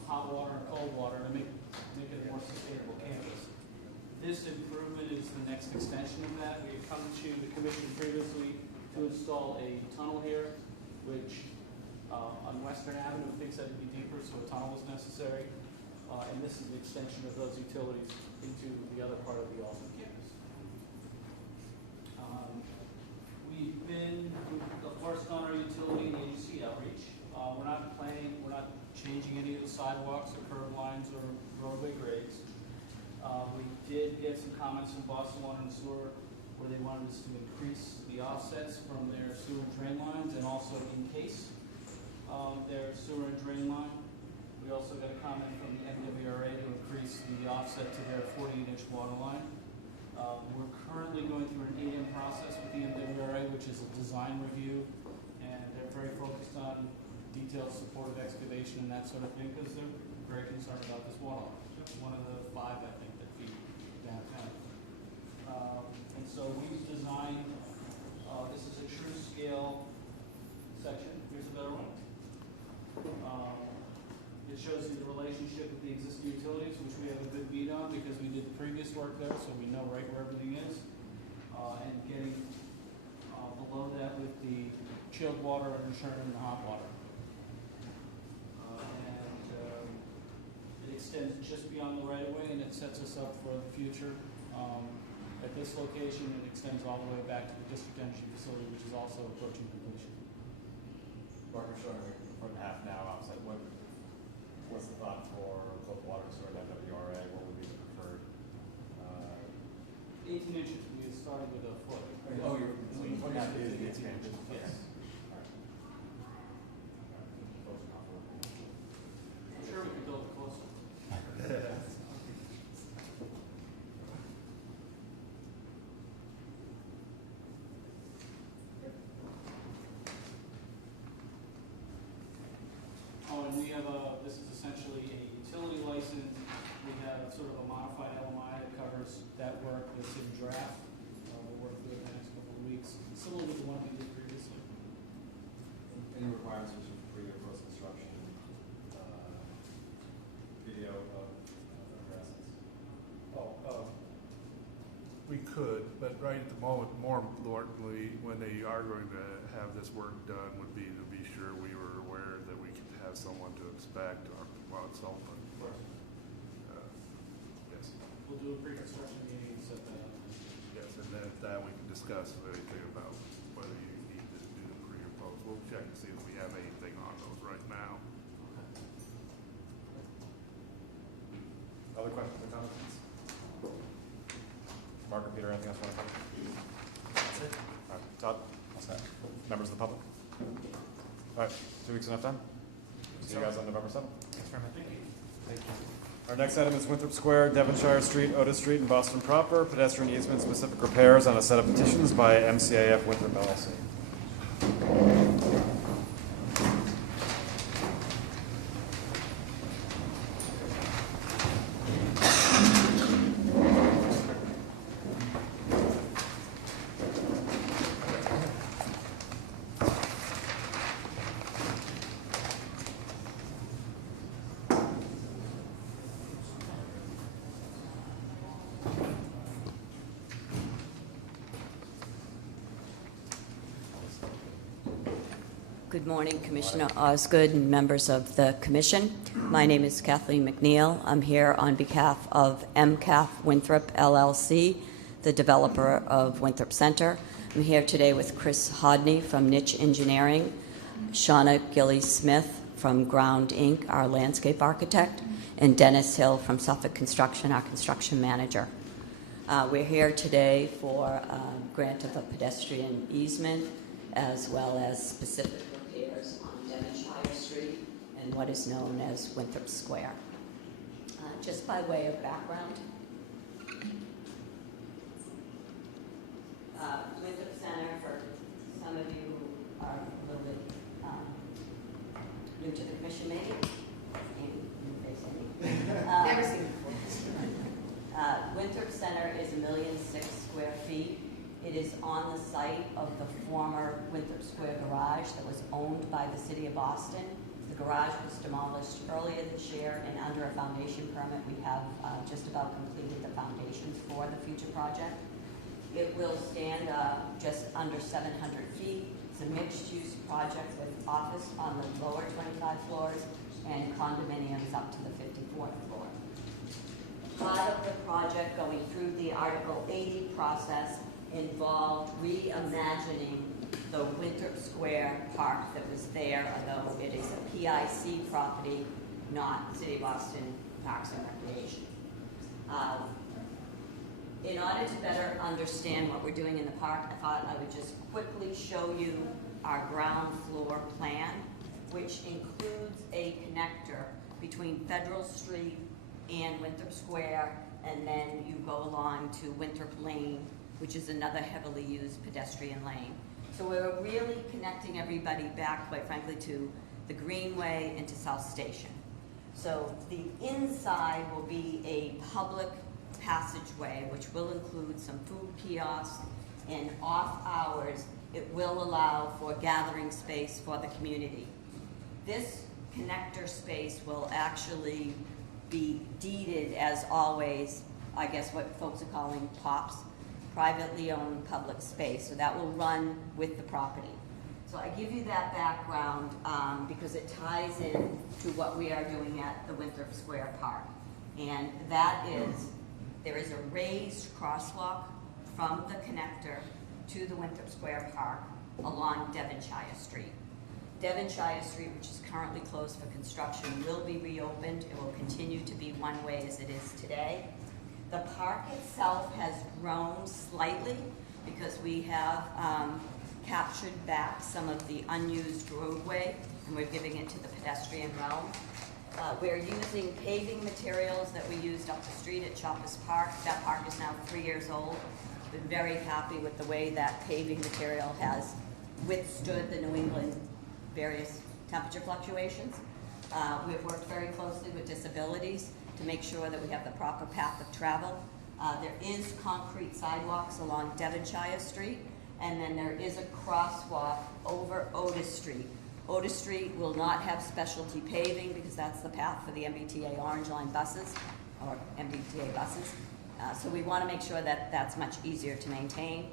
hot water and cold water to make it a more sustainable campus. This improvement is the next extension of that. We had come to the Commission previously to install a tunnel here, which on Western Avenue thinks that it'd be deeper, so a tunnel is necessary. And this is the extension of those utilities into the other part of the Alston campus. We've of course, done our utility and agency outreach. We're not changing any of the sidewalks or curb lines or roadway grades. We did get some comments from Boston Water and Sewer where they wanted us to increase the offsets from their sewer and drain lines and also encase their sewer and drain line. We also got a comment from the MWRA to increase the offset to their 48-inch water line. We're currently going through an 8M process with the MWRA, which is a design review, and they're very focused on detailed supportive excavation and that sort of thing because they're very concerned about this water line. It's one of the 5, I think, that feed downtown. And so we've designed, this is a true scale section. Here's a better one. It shows you the relationship with the existing utilities, which we have a good beat on because we did the previous work there, so we know right where everything is. And getting below that with the chilled water and returning the hot water. It extends just beyond the right-of-way, and it sets us up for the future. At this location, it extends all the way back to the district energy facility, which is also approaching completion. Mark, we're showing from half now outside. What's the thought for both water and sewer and MWRA? What would be the preferred? 18 inches. We started with a foot. Oh, you're putting out the 18 inches. Yes. I'm sure we could build it closer. Oh, and we have this is essentially a utility license. We have sort of a modified LMI that covers that work that's in draft. We'll work through it in the next couple of weeks. similar to the one we did previously. Any requirements for pre or post-construction video of your assets? We could, but right at the moment, more importantly, when they are going to have this work done, would be to be sure we were aware that we could have someone to inspect while it's open. Yes. We'll do a pre-construction meeting and set that up. Yes, and then at that we can discuss anything about whether you need to do the pre or post. We'll check to see if we have anything on those right now. Other questions or comments? Mark or Peter, anything else you want to cover? That's it. All right, Todd? All set. Members of the public? All right, 2 weeks enough time? See you guys on November 7th. Thanks very much. Thank you. Our next item is Winthrop Square, Devonshire Street, Otis Street, and Boston proper, pedestrian easement specific repairs on a set of petitions by MCAF Winthrop LLC. Good morning, Commissioner Osgood and members of the Commission. My name is Kathleen McNeil. I'm here on behalf of MCAF Winthrop LLC, the developer of Winthrop Center. I'm here today with Chris Hodney from Niche Engineering, Shauna Gilly-Smith from Ground Inc., our landscape architect, and Dennis Hill from Suffolk Construction, our construction manager. We're here today for grant of a pedestrian easement as well as specific repairs on Devonshire Street and what is known as Winthrop Square. Just by way of background, Winthrop Center, for some of you who are a little bit new to the commission, maybe. Never seen it before. Winthrop Center is 1,000,006 square feet. It is on the site of the former Winthrop Square garage that was owned by the city of Boston. The garage was demolished earlier this year, and under a foundation permit, we have just about completed the foundations for the future project. It will stand just under 700 feet. It's a mixed-use project with office on the lower 25 floors and condominiums up to the 54th floor. Part of the project going through the Article 80 process involved reimagining the Winthrop Square Park that was there, although it is a PIC property, not City of Boston Parks and Recreation. In order to better understand what we're doing in the park, I thought I would just quickly show you our ground floor plan, which includes a connector between Federal Street and Winthrop Square, and then you go along to Winthrop Lane, which is another heavily used pedestrian lane. So we're really connecting everybody back, quite frankly, to the Greenway and to South Station. So the inside will be a public passageway, which will include some food kiosks, and off hours, it will allow for gathering space for the community. This connector space will actually be deeded, as always, I guess what folks are calling POPs, privately owned public space. So that will run with the property. So I give you that background because it ties in to what we are doing at the Winthrop Square Park. And that is, there is a raised crosswalk from the connector to the Winthrop Square Park along Devonshire Street. Devonshire Street, which is currently closed for construction, will be reopened. It will continue to be one way as it is today. The park itself has grown slightly because we have captured back some of the unused roadway, and we're giving it to the pedestrian realm. We're using paving materials that we used up the street at Choppers Park. That park is now 3 years old. Been very happy with the way that paving material has withstood the New England various temperature fluctuations. We've worked very closely with disabilities to make sure that we have the proper path of travel. There is concrete sidewalks along Devonshire Street, and then there is a crosswalk over Otis Street. Otis Street will not have specialty paving because that's the path for the MBTA Orange Line buses, or MBTA buses. So we want to make sure that that's much easier to maintain.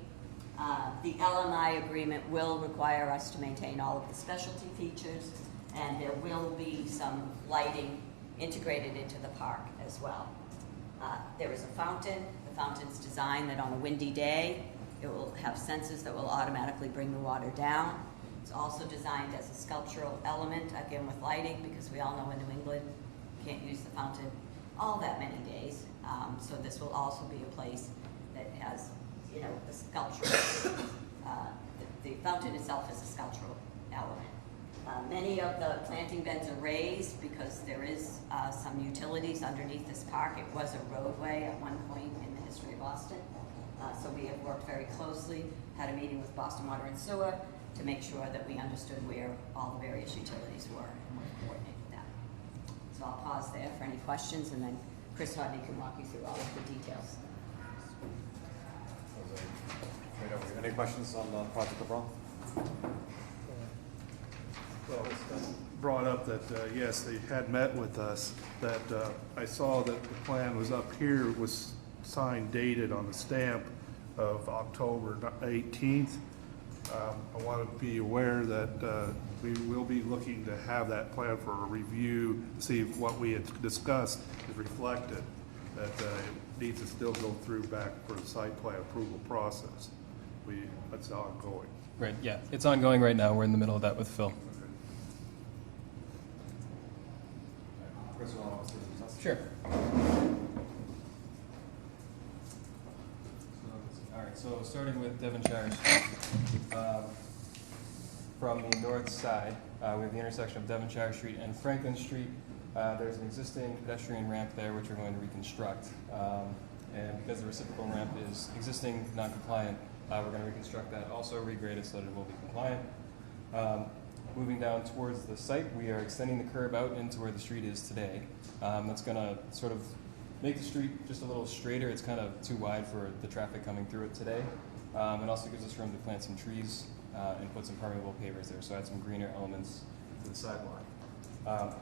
The LMI agreement will require us to maintain all of the specialty features, and there will be some lighting integrated into the park as well. There is a fountain. The fountain's designed that on a windy day, it will have sensors that will automatically bring the water down. It's also designed as a sculptural element, again with lighting, because we all know in New England, you can't use the fountain all that many days. So this will also be a place that has, you know, the sculptural, the fountain itself is a sculptural element. Many of the planting beds are raised because there is some utilities underneath this park. It was a roadway at one point in the history of Boston. So we have worked very closely, had a meeting with Boston Water and Sewer to make sure that we understood where all the various utilities were and we've coordinated that. So I'll pause there for any questions, and then Chris Hodney can walk you through all of the details. Any questions on the project overall? Well, it's brought up that, yes, they had met with us, that I saw that the plan was up here, was signed dated on the stamp of October 18th. I want to be aware that we will be looking to have that plan for a review, see if what we had discussed is reflected, that it needs to still go through back for the site plan approval process. That's ongoing. Right, yeah, it's ongoing right now. We're in the middle of that with Phil. Chris, you want to do the test? Sure. All right, so starting with Devonshire Street. From the north side, we have the intersection of Devonshire Street and Franklin Street. There's an existing pedestrian ramp there, which we're going to reconstruct. And because the reciprocal ramp is existing, non-compliant, we're going to reconstruct that, also regrade it so that it will be compliant. Moving down towards the site, we are extending the curb out into where the street is today. That's going to sort of make the street just a little straighter. It's kind of too wide for the traffic coming through it today. It also gives us room to plant some trees and put some permeable pavers there, so add some greener elements to the sidewalk.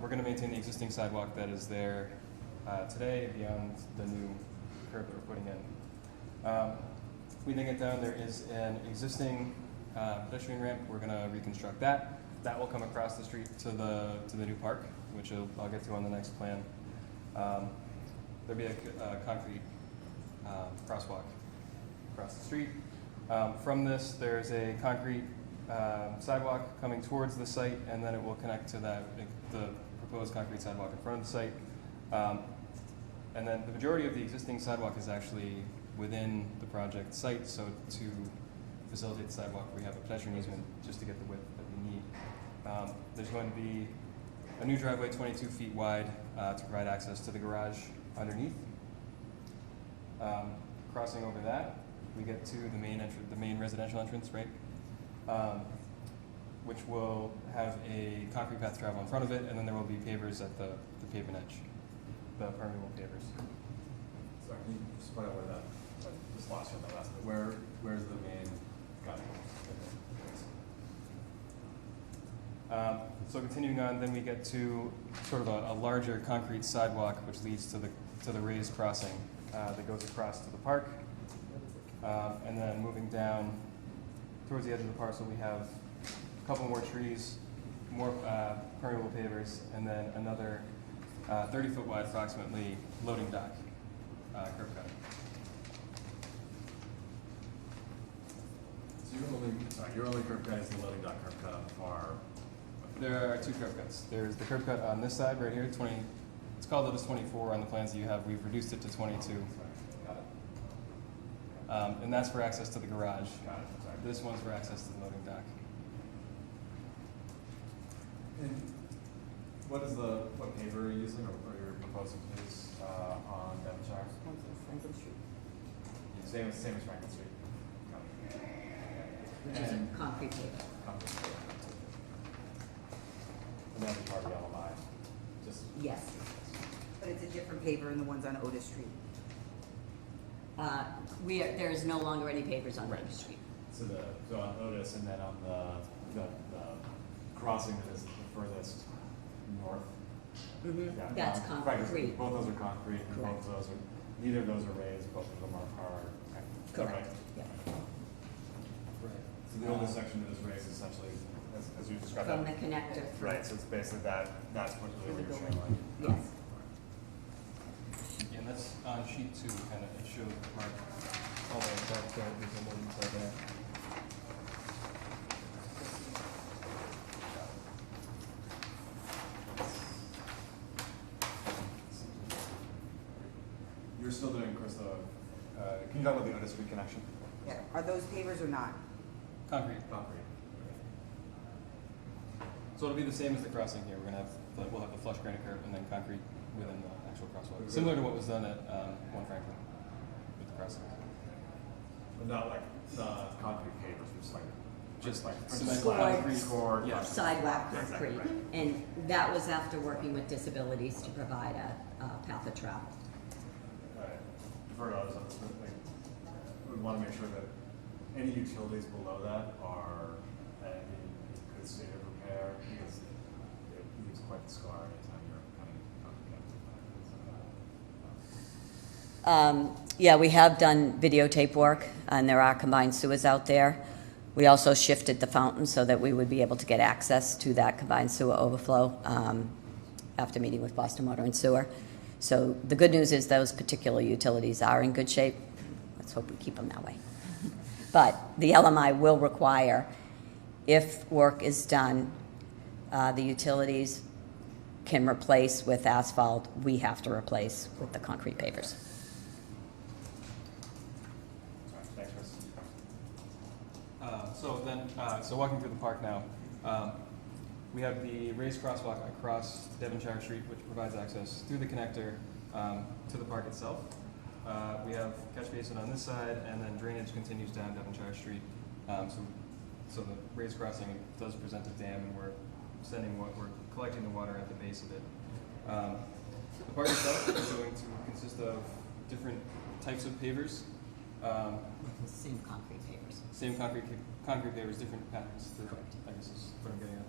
We're going to maintain the existing sidewalk that is there today beyond the new curb that we're putting in. We then get down, there is an existing pedestrian ramp. We're going to reconstruct that. That will come across the street to the new park, which I'll get to on the next plan. There'll be a concrete crosswalk across the street. From this, there's a concrete sidewalk coming towards the site, and then it will connect to the proposed concrete sidewalk in front of the site. And then the majority of the existing sidewalk is actually within the project site, so to facilitate the sidewalk, we have a pedestrian easement just to get the width that we need. There's going to be a new driveway 22 feet wide to provide access to the garage underneath. Crossing over that, we get to the main residential entrance, right? Which will have a concrete path travel in front of it, and then there will be pavers at the pavement edge, the permeable pavers. Sorry, can you just point out where that, just lost you on that last bit. Where's the main So continuing on, then we get to sort of a larger concrete sidewalk, which leads to the raised crossing that goes across to the park. And then moving down towards the edge of the parcel, we have a couple more trees, more permeable pavers, and then another 30-foot wide, approximately, loading dock curb cut. So your only curb cut is the loading dock curb cut on the far. There are two curb cuts. There's the curb cut on this side right here, 20. It's called Lotus 24 on the plans that you have. We've reduced it to 22. Got it. And that's for access to the garage. Got it. Sorry. This one's for access to the loading dock. And what paver are you using, or you're proposing to use on Devonshire? Franklin Street. Same as Franklin Street. Which is a concrete paver. Concrete paver. And that'd be part of the LMI. Just Yes. But it's a different paver than the ones on Otis Street. There is no longer any pavers on Otis Street. so on Otis and then on the crossing that is the furthest north. Yeah, That's right, concrete. both those are concrete, and both of those are, neither of those are raised, both of them are hard. Correct. Right. Yeah. Right. So the oldest section that is raised essentially, as you described. From the connector. Right, so it's basically that's what really you're showing. Yes. Yeah, and that's on sheet 2, kind of, it shows the park all the way back there, there's a little inside there. You're still doing, Chris, can you talk about the Otis Street connection? Yeah, are those pavers or not? Concrete. Concrete. So it'll be the same as the crossing here. We'll have the flush granite curb and then concrete within the actual crosswalk. Similar to what was done at 1 Franklin with the crossing. But not like concrete pavers, just like cement concrete core. Yeah. Sidewalk Right, concrete. right. And that was after working with disabilities to provide a path of travel. Right. For others, we want to make sure that any utilities below that are in good state of repair, because it leaves quite the scar anytime you're coming up against it. Yeah, we have done videotape work, and there are combined sewers out there. We also shifted the fountain so that we would be able to get access to that combined sewer overflow after meeting with Boston Water and Sewer. So the good news is those particular utilities are in good shape. Let's hope we keep them that way. But the LMI will require, if work is done, the utilities can replace with asphalt. We have to replace with the concrete pavers. Thanks, Chris. So walking through the park now, we have the raised crosswalk across Devonshire Street, which provides access through the connector to the park itself. We have catch basin on this side, and then drainage continues down Devonshire Street. So the raised crossing does present a dam, and we're collecting the water at the base of it. The park itself is going to consist of different types of pavers. Same concrete pavers. Same concrete pavers, different patterns. I guess is what I'm getting at.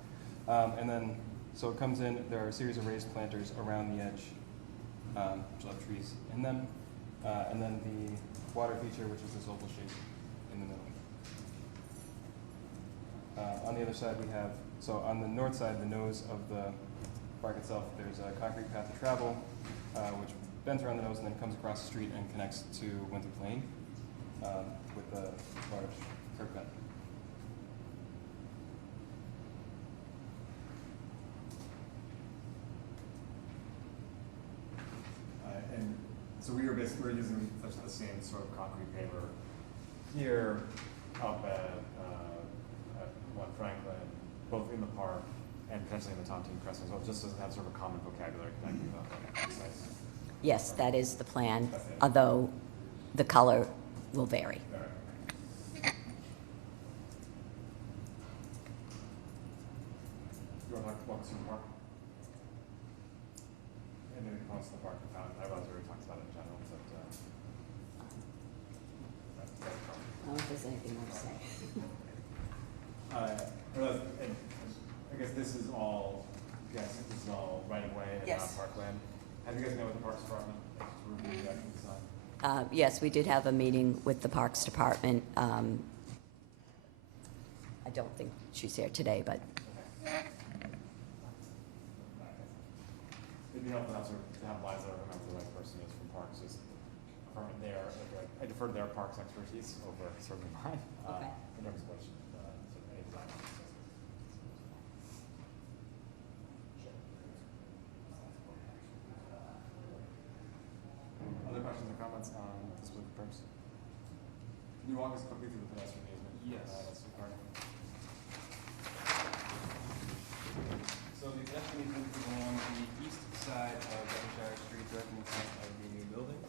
And then, so it comes in, there are a series of raised planters around the edge, which will have trees in them. And then the water feature, which is this oval shape in the middle. On the other side, we have, so on the north side, the nose of the park itself, there's a concrete path of travel, which bends around the nose and then comes across the street and connects to Winthrop Lane with the large curb cut. And so we're using essentially the same sort of concrete paver here up at 1 Franklin, both in the park and potentially in the Tontine Crescent as well, just doesn't have sort of a common vocabulary connecting about that. Yes, that is the plan, That's it. although the color will vary. All right. You want to walk us through the park? And then across the park, I realize we already talked about it in general, but that's I don't know if there's anything more to say. and I guess this is all right of way and Yes. not parkland. Have you guys met with the Parks Department to review the actual design? Yes, we did have a meeting with the Parks Department. I don't think she's here today, but It'd be helpful to have Liza or whoever the right person is from Parks, just from there. I defer to their Parks expertise over certainly mine. Okay. In terms of what sort of any design. Other questions or comments on this with terms? Can you walk us quickly through the pedestrian easement? Yes. That's required. So the pedestrian easement is along the east side of Devonshire Street, directly in front of the new building.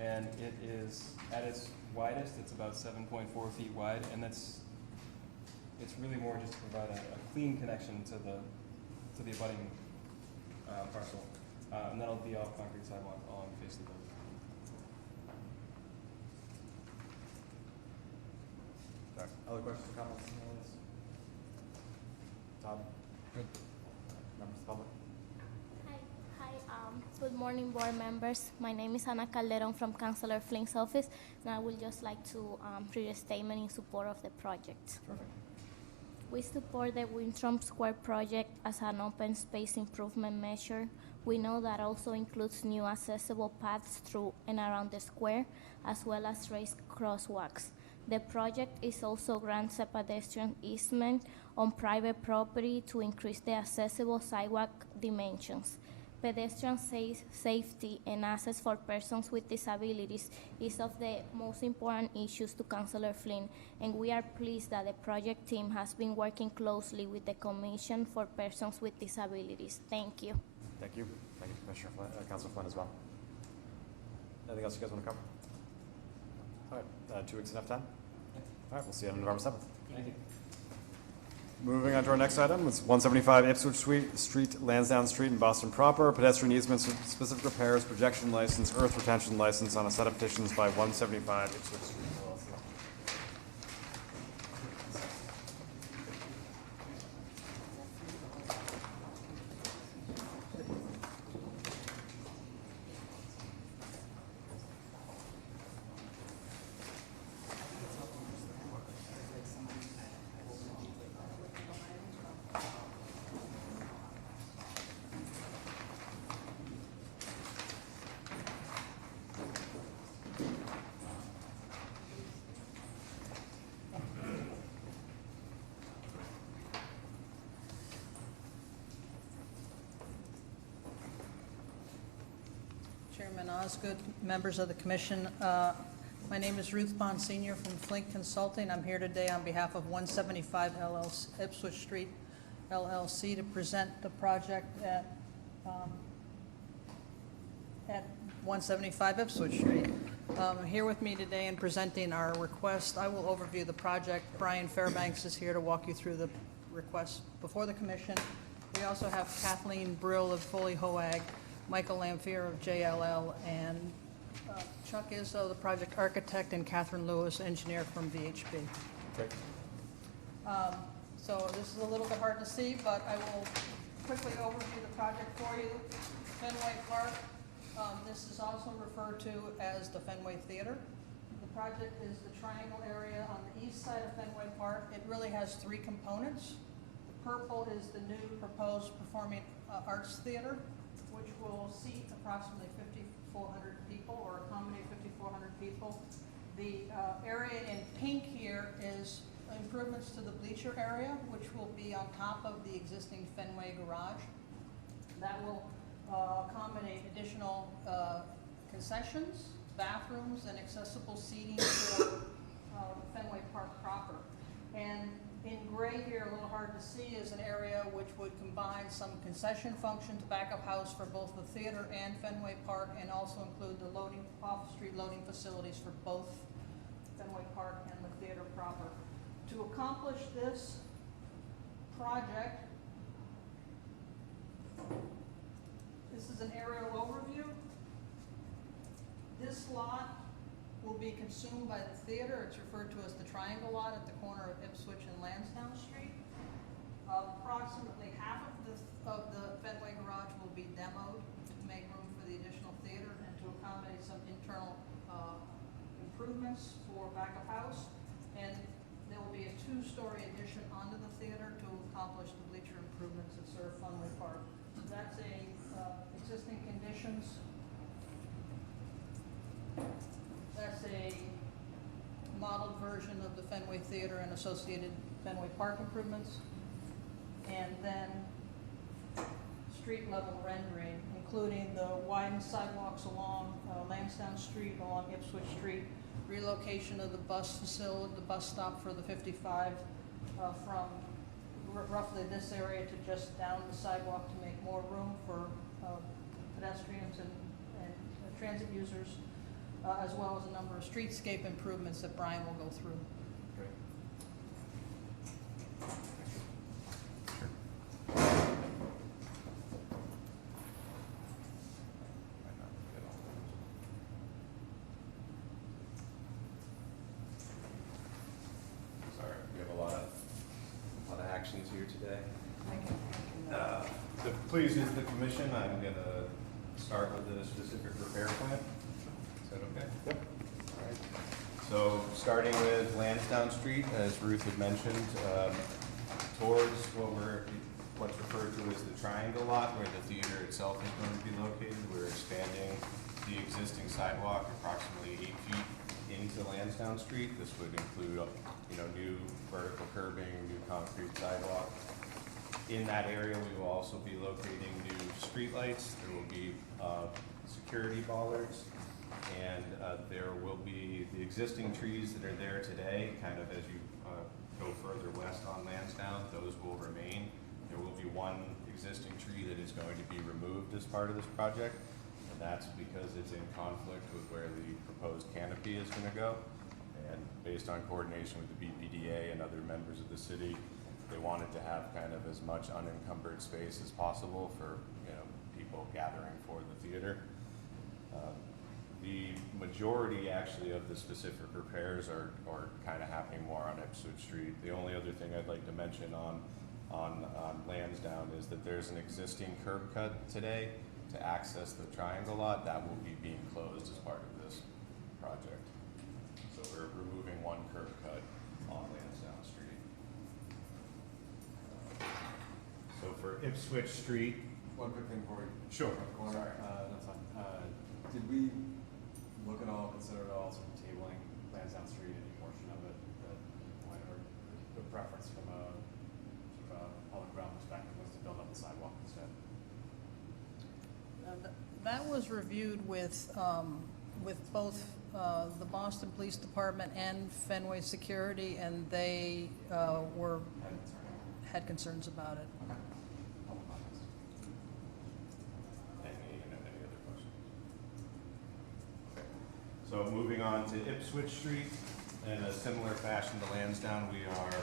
And it is, at its widest, it's about 7.4 feet wide, and it's really more just to provide a clean connection to the abutting parcel. And that'll be all concrete sidewalk along the face of the building. questions or comments on this? Todd? Good. Members of the public? Good morning, board members. My name is Ana Calderon from Councilor Flink's office, and I would just like to read a statement in support of the project. Perfect. We support the Winthrop Square project as an open space improvement measure. We know that also includes new accessible paths through and around the square, as well as raised crosswalks. The project is also grants a pedestrian easement on private property to increase the accessible sidewalk dimensions. Pedestrian safety and access for persons with disabilities is of the most important issues to Councilor Flynn, and we are pleased that the project team has been working closely with the Commission for Persons with Disabilities. Thank you. Thank you. Thank you, Commissioner Flynn, Councilor Flynn as well. Anything else you guys want to cover? All right, 2 weeks enough time? All right, we'll see you on November 7th. Thank you. Moving on to our next item, it's 175 Ipswich Street, Lansdowne Street in Boston proper, pedestrian easements, specific repairs, projection license, earth retention license on a set of petitions by 175 Ipswich Street, LLC. Chairman Osgood, members of the commission. My name is Ruth Bond Sr. from Flink Consulting. I'm here today on behalf of 175 Ipswich Street LLC to present the project at 175 Ipswich Street. Here with me today and presenting our request, I will overview the project. Brian Fairbanks is here to walk you through the request before the commission. We also have Kathleen Brill of Foley Hoag, Michael Lamphere of JLL, and Chuck Izzo, the project architect, and Catherine Lewis, engineer from VHB. Great. So this is a little bit hard to see, but I will quickly overview the project for you. Fenway Park, this is also referred to as the Fenway Theater. The project is the triangle area on the east side of Fenway Park. It really has 3 components. The purple is the new proposed performing arts theater, which will seat approximately 5,400 people or accommodate 5,400 people. The area in pink here is improvements to the bleacher area, which will be on top of the existing Fenway garage. That will accommodate additional concessions, bathrooms, and accessible seating for Fenway Park proper. And in gray here, a little hard to see, is an area which would combine some concession functions, backup house for both the theater and Fenway Park, and also include the loading, off-street loading facilities for both Fenway Park and the theater proper. To accomplish this project, this is an aerial overview. This lot will be consumed by the theater. It's referred to as the triangle lot at the corner of Ipswich and Lansdowne Street. Approximately half of the Fenway garage will be demoed to make room for the additional theater and to accommodate some internal improvements for backup house. And there will be a 2-story addition onto the theater to accomplish the bleacher improvements that serve Fenway Park. So that's existing conditions. That's a modeled version of the Fenway Theater and associated Fenway Park improvements. And then street level rendering, including the widened sidewalks along Lansdowne Street, along Ipswich Street, relocation of the bus facility, the bus stop for the 55 from roughly this area to just down the sidewalk to make more room for pedestrians and transit users, as well as a number of streetscape improvements that Brian will go through. Great. Sorry, we have Caption's here today. To please the commission, I'm going to start with the specific repair plan. Is that okay? Yep. All right. So starting with Lansdowne Street, as Ruth had mentioned, towards what's referred to as the triangle lot where the theater itself is going to be located, we're expanding the existing sidewalk approximately 8 feet into Lansdowne Street. This would include, new vertical curbing, new concrete sidewalk. In that area, we will also be locating new streetlights. There will be security bollards, and there will be the existing trees that are there today, kind of as you go further west on Lansdowne, those will remain. There will be one existing tree that is going to be removed as part of this project, and that's because it's in conflict with where the proposed canopy is going to go. And based on coordination with the BPDA and other members of the city, they wanted to have kind of as much unencumbered space as possible for people gathering for the theater. The majority actually of the specific repairs are kind of happening more on Ipswich Street. The only other thing I'd like to mention on Lansdowne is that there's an existing curb cut today to access the triangle lot that will be being closed as part of this project. So we're removing one curb cut on Lansdowne Street. So for Ipswich Street, One quick thing before we. Sure. Sorry. That's fine. Did we look at all, consider at all sort of tabling Lansdowne Street, any portion of it that, or the preference from a sort of a public realm perspective was to build up the sidewalk instead? That was reviewed with both the Boston Police Department and Fenway Security, and they had concerns about it. any other questions? Okay. So moving on to Ipswich Street, in a similar fashion to Lansdowne, we are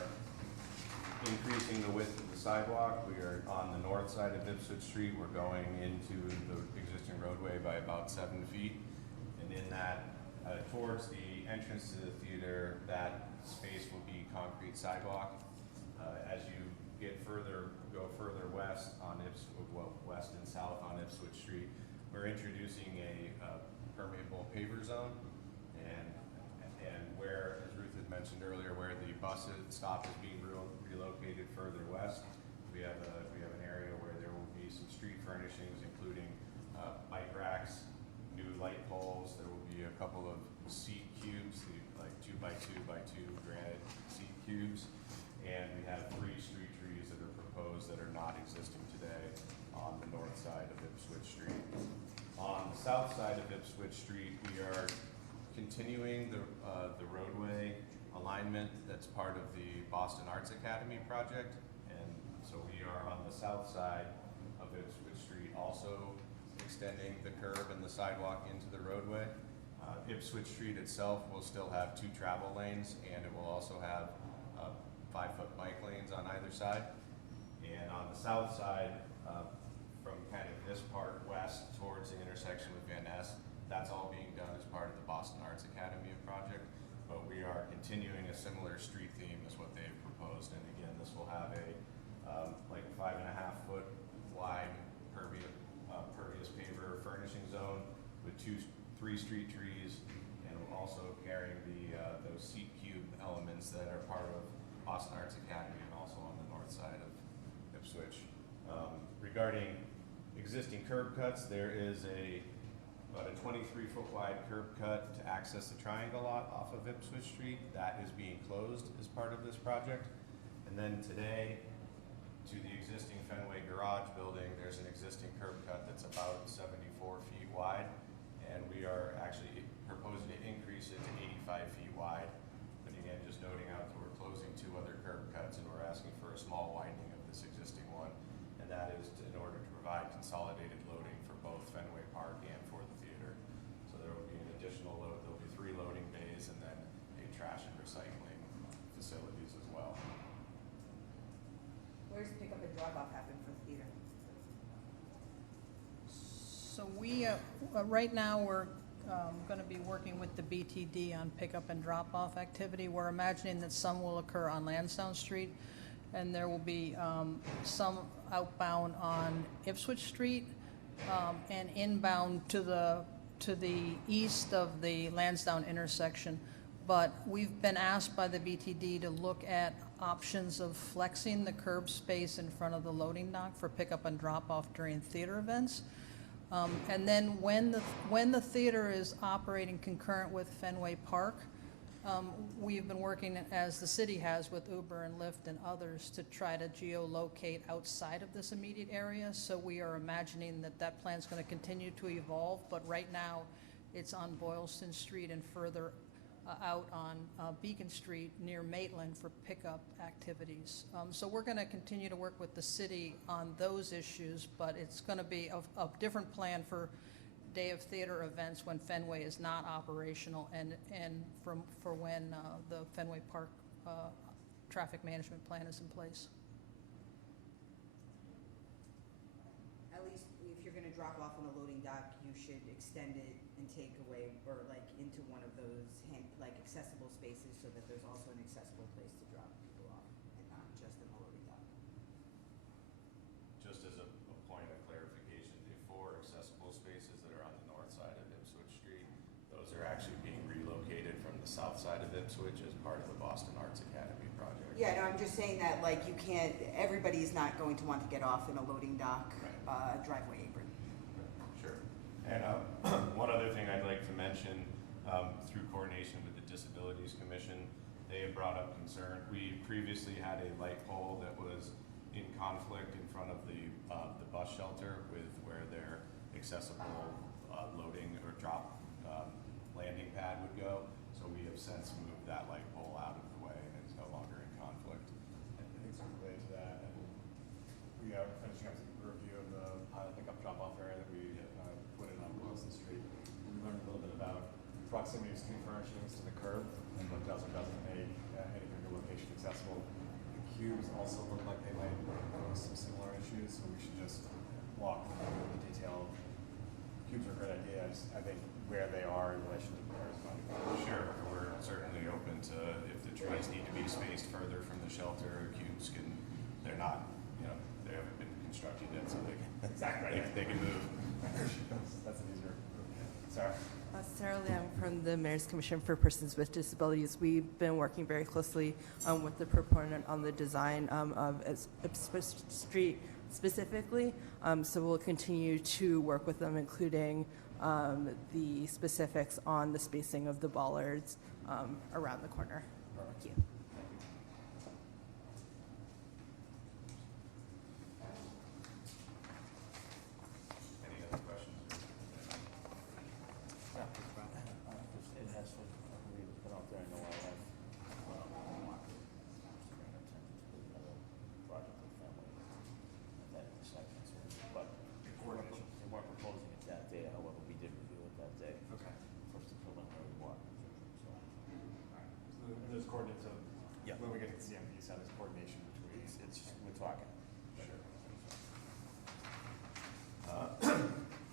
increasing the width of the sidewalk. We are on the north side of Ipswich Street. We're going into the existing roadway by about 7 feet. And in that, towards the entrance to the theater, that space will be concrete sidewalk. As you go further west on west and south on Ipswich Street, we're introducing a permeable paver zone. And where, as Ruth had mentioned earlier, where the bus stop is being relocated further west, we have an area where there will be some street furnishings, including bike racks, new light poles. There will be a couple of seat cubes, like 2x2x2 granite seat cubes, and we have 3 street trees that are proposed that are not existing today on the north side of Ipswich Street. On the south side of Ipswich Street, we are continuing the roadway alignment that's part of the Boston Arts Academy project, and so we are on the south side of Ipswich Street, also extending the curb and the sidewalk into the roadway. Ipswich Street itself will still have 2 travel lanes, and it will also have 5-foot bike lanes on either side. And on the south side, from kind of this part west towards the intersection with Van Ness, that's all being done as part of the Boston Arts Academy project. But we are continuing a similar street theme as what they've proposed. And again, this will have a like 5.5-foot wide pervious paver furnishing zone with 3 street trees, and also carrying those seat cube elements that are part of Boston Arts Academy and also on the north side of Ipswich. Regarding existing curb cuts, there is about a 23-foot wide curb cut to access the triangle lot off of Ipswich Street. That is being closed as part of this project. And then today, to the existing Fenway garage building, there's an existing curb cut that's about 74 feet wide, and we are actually proposing to increase it to 85 feet wide. But again, just noting out that we're closing 2 other curb cuts, and we're asking for a small widening of this existing one, and that is in order to provide consolidated loading for both Fenway Park and for the theater. So there will be an additional load. There will be 3 loading bays and then a trash and recycling facilities as well. Where's pickup and drop-off happen for the theater? So we, right now, we're going to be working with the BTD on pickup and drop-off activity. We're imagining that some will occur on Lansdowne Street. and there will be some outbound on Ipswich Street and inbound to the east of the Lansdowne intersection. But we've been asked by the BTD to look at options of flexing the curb space in front of the loading dock for pickup and drop-off during theater events. And then when the theater is operating concurrent with Fenway Park, we've been working, as the city has, with Uber and Lyft and others to try to geolocate outside of this immediate area. So we are imagining that that plan is going to continue to evolve, but right now it's on Boylston Street and further out on Beacon Street near Maitland for pickup activities. So we're going to continue to work with the city on those issues, but it's going to be a different plan for day of theater events when Fenway is not operational and for when the Fenway Park traffic management plan is in place. At least if you're gonna drop off on a loading dock, you should extend it and take away, or like into one of those accessible spaces so that there's also an accessible place to drop people off and not just in the loading dock. Just as a point of clarification, the 4 accessible spaces that are on the north side of Ipswich Street, those are actually being relocated from the south side of Ipswich as part of the Boston Arts Academy project. Yeah, no, I'm just saying that you can't, everybody's not going to want to get off in a loading dock driveway apron. Sure. And one other thing I'd like to mention, through coordination with the Disabilities Commission, they have brought up concern. We previously had a light pole that was in conflict in front of the bus shelter with where their accessible loading or drop landing pad would go. So we have since moved that light pole out of the way and it's no longer in conflict. I think it's related to that, and we are finishing up a review of the pilot pickup drop-off area that we put in on Boylston Street. We learned a little bit about proximity of street furnishings to the curb and what does or doesn't make any particular location accessible. The cubes also look like they might pose some similar issues, so we should just walk through the detail. Cubes are a great idea. I think where they are in relation to where is not. Sure, we're certainly open to, if the trees need to be spaced further from the shelter, cubes can, they're not, they haven't been constructed yet, so they can move. That's an easier. Sarah? Sarah Lamb from the Mayor's Commission for Persons with Disabilities. We've been working very closely with the proponent on the design of Ipswich Street specifically. So we'll continue to work with them, including the specifics on the spacing of the bollards around the corner. Thank you. Any other questions? It has to, I believe it's been out there in the wildlife. Project with family at that intersection, but they weren't proposing it that day, however, we did review it that day. Okay. First the preliminary walk. So. So there's coordinates of, when we get to the CMP side, there's coordination between. We're talking. Sure.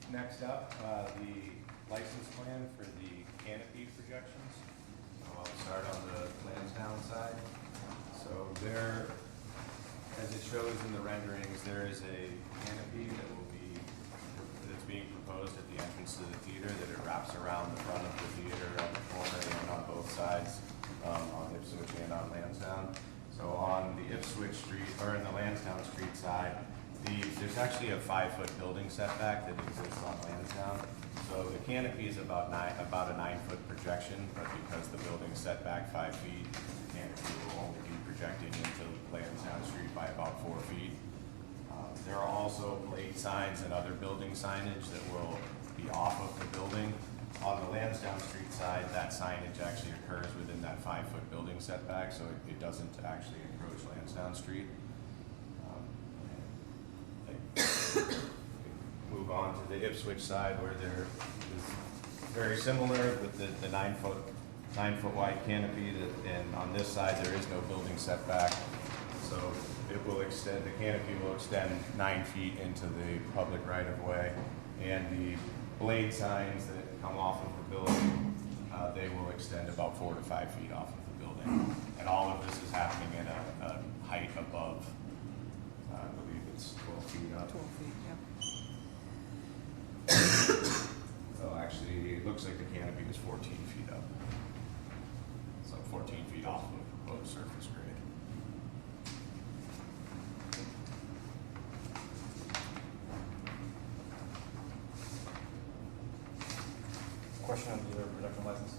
Next up, the license plan for the canopy projections. So I'll start on the Lansdowne side. So there, as it shows in the renderings, there is a canopy that's being proposed at the entrance to the theater, that it wraps around the front of the theater at the corner and on both sides, on Ipswich and on Lansdowne. So on the Ipswich Street, or in the Lansdowne Street side, there's actually a 5-foot building setback that exists on Lansdowne. So the canopy is about a 9-foot projection, but because the building's set back 5 feet, the canopy will only be projecting into Lansdowne Street by about 4 feet. There are also blade signs and other building signage that will be off of the building. On the Lansdowne Street side, that signage actually occurs within that 5-foot building setback, so it doesn't actually encroach Lansdowne Street. Move on to the Ipswich side, where there is very similar with the 9-foot wide canopy, and on this side there is no building setback, so it will extend, the canopy will extend 9 feet into the public right of way, and the blade signs that come off of the building, they will extend about 4 to 5 feet off of the building, and all of this is happening in a height above, I believe it's 12 feet up. 12 feet, yeah. Oh, actually, it looks like the canopy is 14 feet up. So 14 feet off of proposed surface grade. Question on the production license?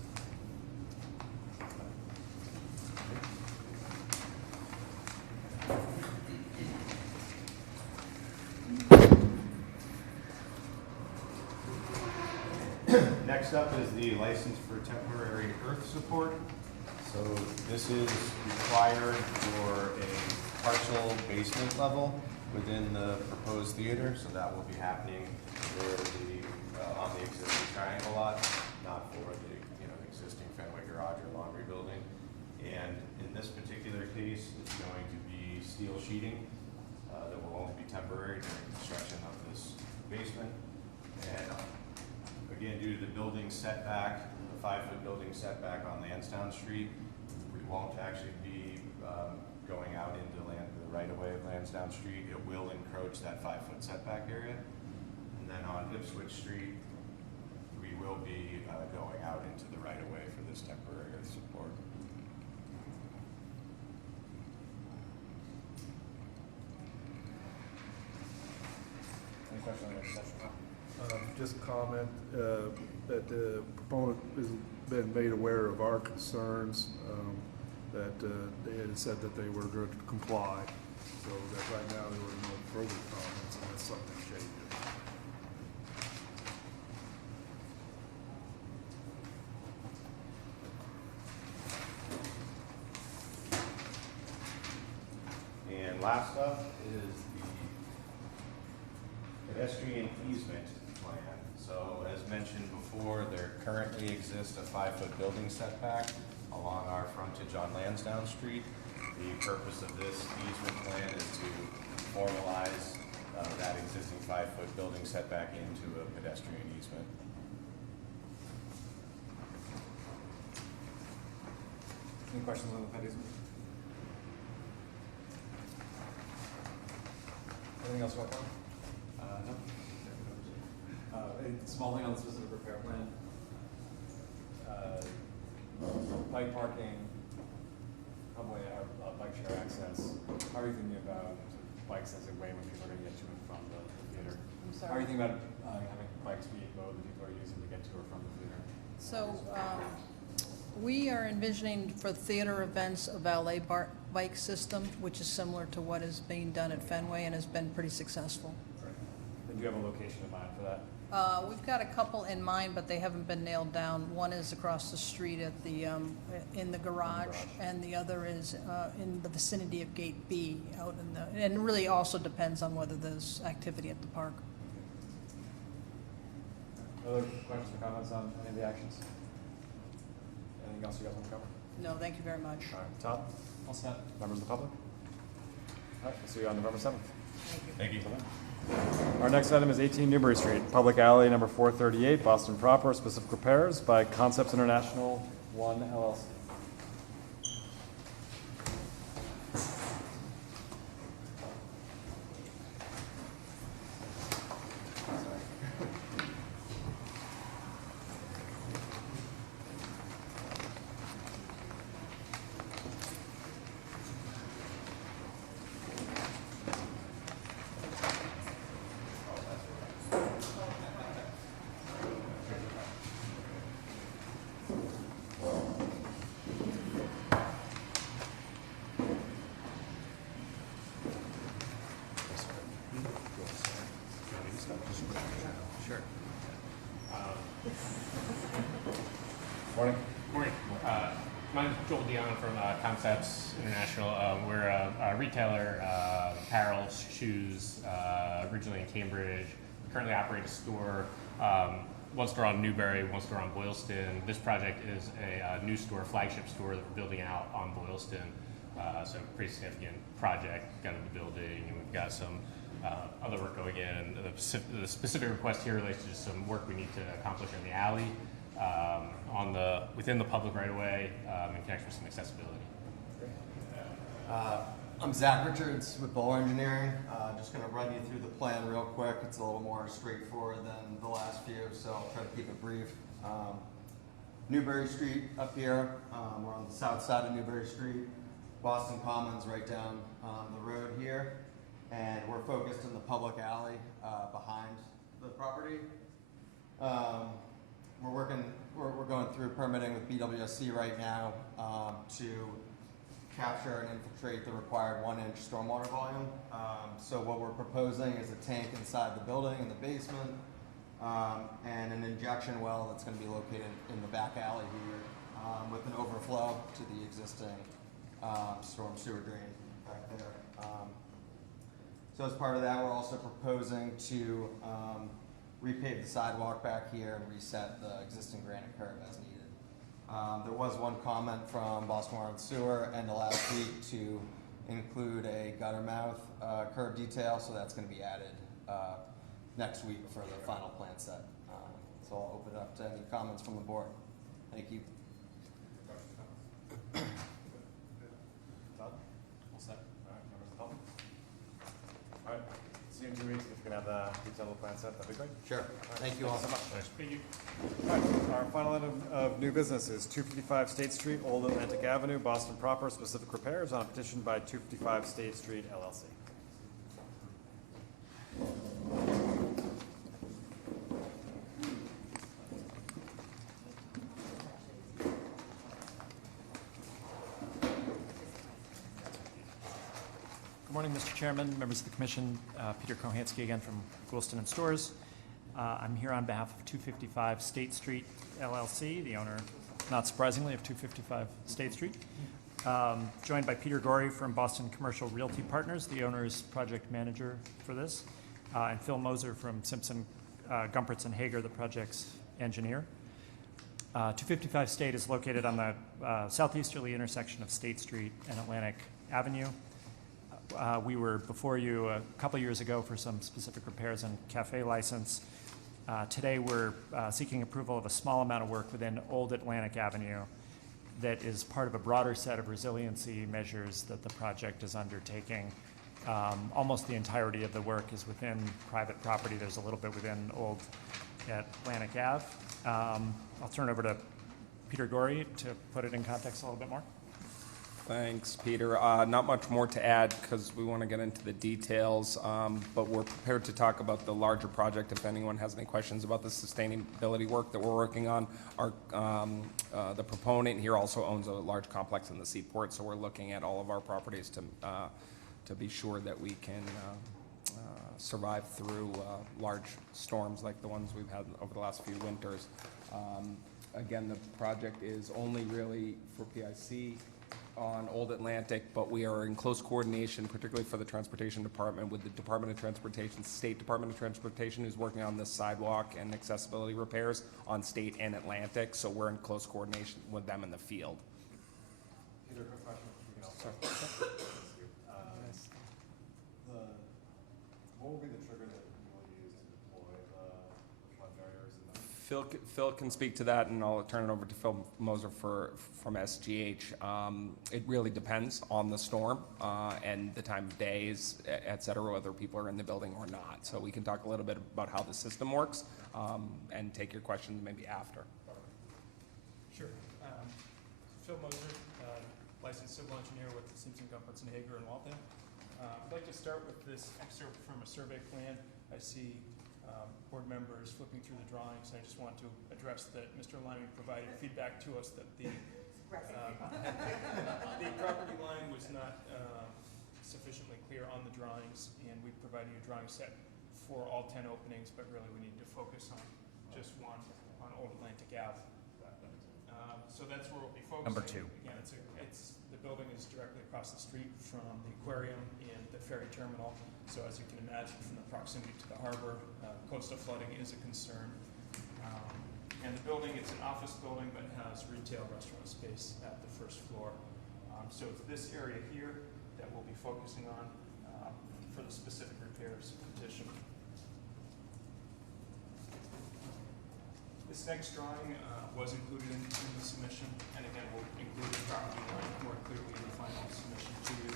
Next up is the license for temporary earth support. So this is required for a partial basement level within the proposed theater. So that will be happening for the on the existing triangle lot, not for the existing Fenway garage or laundry building. And in this particular case, it's going to be steel sheeting that will only be temporary during construction of this basement. And again, due to the building setback, the 5-foot building setback on Lansdowne Street, we won't actually be going out into the right-of-way of Lansdowne Street. It will encroach that 5-foot setback area. And then on Ipswich Street, we will be going out into the right-of-way for this temporary earth support. Any question on the conceptual? Just comment that the proponent has been made aware of our concerns, that they had said that they were going to comply, so that right now there were no further comments unless something changes. And last up is the pedestrian easement plan. So as mentioned before, there currently exists a 5-foot building setback along our frontage on Lansdowne Street. The purpose of this easement plan is to formalize that existing 5-foot building setback into a pedestrian easement. Any questions on the ped easement? Anything else about that? No. A small thing on the specific repair plan. Bike parking, probably bike share access. How are you thinking about bikes as a way when people are going to get to and from the theater? I'm sorry. How are you thinking about having bikes be a mode that people are using to get to or from the theater? So we are envisioning for theater events a valet bike system, which is similar to what is being done at Fenway and has been pretty successful. Right. And do you have a location in mind for that? We've got a couple in mind, but they haven't been nailed down. One is across the street at the in the garage, and the other is in the vicinity of Gate B, out in the. And it really also depends on whether there's activity at the park. Other questions or comments on any of the actions? Anything else you guys want to cover? No, thank you very much. All right, Todd? All set. Members of the public? All right, we'll see you on November 7th. Thank you. Our next item is 18 Newbury Street, public alley number 438, Boston proper, specific repairs by Concepts International 1 LLC. Morning. Morning. My name is Joel Dion from Concepts International. We're a retailer, apparel, shoes, originally in Cambridge. We currently operate a store, one store on Newbury, one store on Boylston. This project is a new store, flagship store that we're building out on Boylston. So pretty significant project, got into the building, and we've got some other work going in. The specific request here relates to some work we need to accomplish in the alley. Within the public right away in connection with some accessibility. I'm Zach Richards with Bowler Engineering. Just going to run you through the plan real quick. It's a little more straightforward than the last few, so I'll try to keep it brief. Newbury Street up here. We're on the south side of Newbury Street. Boston Commons right down the road here. And we're focused in the public alley behind the property. We're going through permitting with BWSC right now to capture and infiltrate the required 1-inch stormwater volume. So what we're proposing is a tank inside the building in the basement and an injection well that's going to be located in the back alley here with an overflow to the existing storm sewer drain back there. So as part of that, we're also proposing to repave the sidewalk back here and reset the existing granite curb as needed. There was one comment from Boston Water and Sewer end of last week to include a gutter mouth curb detail, so that's going to be added next week for the final plan set. So I'll open it up to any comments from the board. Thank you. Todd? All set. All right, members of the public? All right, see you in 2 weeks. If you can have the detailed plan set, that'd be great. Sure. Thank you all so much. Thank you. All right, our final item of new business is 255 State Street, Old Atlantic Avenue, Boston proper, specific repairs on a petition by 255 State Street LLC. Good morning, Mr. Chairman, members of the Commission. Peter Kohansky again from Goulston and Stores. I'm here on behalf of 255 State Street LLC, the owner, not surprisingly, of 255 State Street. Joined by Peter Gorey from Boston Commercial Realty Partners, the owner's project manager for this, and Phil Moser from Simpson, Gumpertz and Hager, the project's engineer. 255 State is located on the southeasterly intersection of State Street and Atlantic Avenue. We were before you a couple years ago for some specific repairs and cafe license. Today we're seeking approval of a small amount of work within Old Atlantic Avenue that is part of a broader set of resiliency measures that the project is undertaking. Almost the entirety of the work is within private property. There's a little bit within Old Atlantic Ave. I'll turn it over to Peter Gorey to put it in context a little bit more. Thanks, Peter. Not much more to add because we want to get into the details, but we're prepared to talk about the larger project if anyone has any questions about the sustainability work that we're working on. The proponent here also owns a large complex in the Seaport, so we're looking at all of our properties to be sure that we can survive through large storms like the ones we've had over the last few winters. Again, the project is only really for PIC on Old Atlantic, but we are in close coordination, particularly for the Transportation Department, with the Department of Transportation, State Department of Transportation, who's working on the sidewalk and accessibility repairs on State and Atlantic, so we're in close coordination with them in the field. Peter, quick question. You can also what will be the trigger that you will use to deploy the flood barriers? Phil can speak to that, and I'll turn it over to Phil Moser from SGH. It really depends on the storm and the time of days, et cetera, whether people are in the building or not. So we can talk a little bit about how the system works and take your questions maybe after. Sure. Phil Moser, licensed civil engineer with Simpson, Gumpertz and Hager in Waltham. I'd like to start with this excerpt from a survey plan. I see board members flipping through the drawings. I just want to address that Mr. Lyman provided feedback to us that the property line was not sufficiently clear on the drawings, and we provided a drawing set for all 10 openings, but really we need to focus on just one on Old Atlantic Ave. So that's where we'll be focusing. Number 2. Again, the building is directly across the street from the aquarium and the ferry terminal. So as you can imagine, from the proximity to the harbor, coastal flooding is a concern. And the building, it's an office building, but has retail restaurant space at the first floor. So it's this area here that we'll be focusing on for the specific repairs petition. This next drawing was included in the submission, and again, we'll include the property line more clearly in the final submission to you.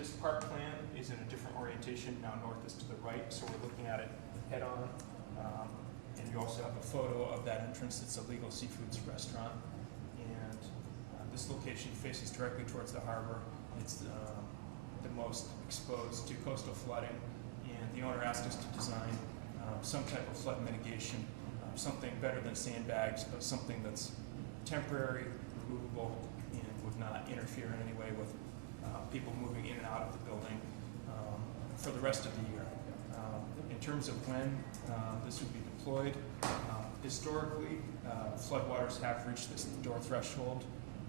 This park plan is in a different orientation. Now north is to the right, so we're looking at it head on. And you also have a photo of that entrance. It's a Legal Seafoods restaurant. And this location faces directly towards the harbor. It's the most exposed to coastal flooding. And the owner asked us to design some type of flood mitigation, something better than sandbags, but something that's temporary, removable, and would not interfere in any way with people moving in and out of the building for the rest of the year. In terms of when this would be deployed, historically, floodwaters have reached this door threshold,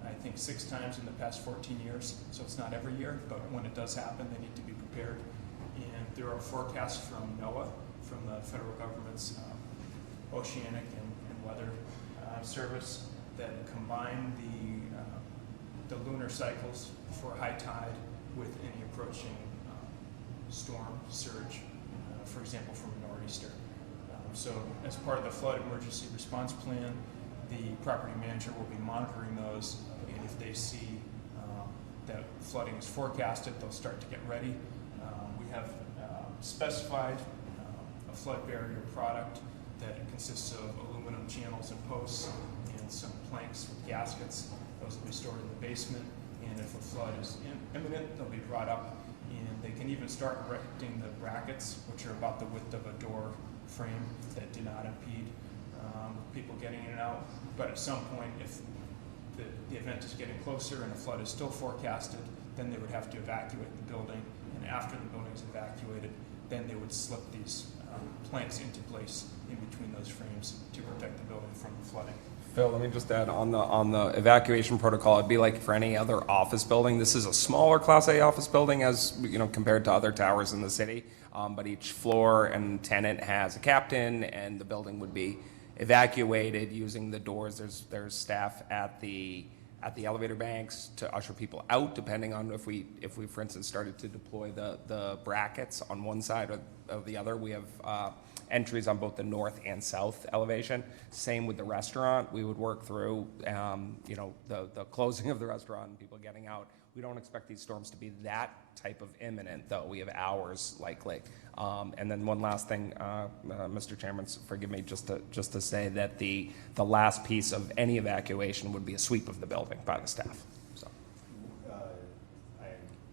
I think 6 times in the past 14 years, so it's not every year, but when it does happen, they need to be prepared. And there are forecasts from NOAA, from the federal government's oceanic and weather service, that combine the lunar cycles for high tide with any approaching storm surge, for example, from a nor'easter. So as part of the flood emergency response plan, the property manager will be monitoring those, and if they see that flooding is forecasted, they'll start to get ready. We have specified a flood barrier product that consists of aluminum channels and posts and some planks with gaskets. Those will be stored in the basement, and if a flood is imminent, they'll be brought up, and they can even start erecting the brackets, which are about the width of a door frame, that do not impede people getting in and out. But at some point, if the event is getting closer and a flood is still forecasted, then they would have to evacuate the building, and after the building is evacuated, then they would slip these planks into place in between those frames to protect the building from flooding. Phil, let me just add on the evacuation protocol. It'd be like for any other office building. This is a smaller Class A office building, as you know, compared to other towers in the city. But each floor and tenant has a captain, and the building would be evacuated using the doors. There's staff at the elevator banks to usher people out, depending on if we for instance started to deploy the brackets on one side or the other. We have entries on both the north and south elevation. Same with the restaurant. We would work through, the closing of the restaurant and people getting out. We don't expect these storms to be that type of imminent, though. We have hours likely. And then one last thing, Mr. Chairman, forgive me, just to say that the last piece of any evacuation would be a sweep of the building by the staff. So. I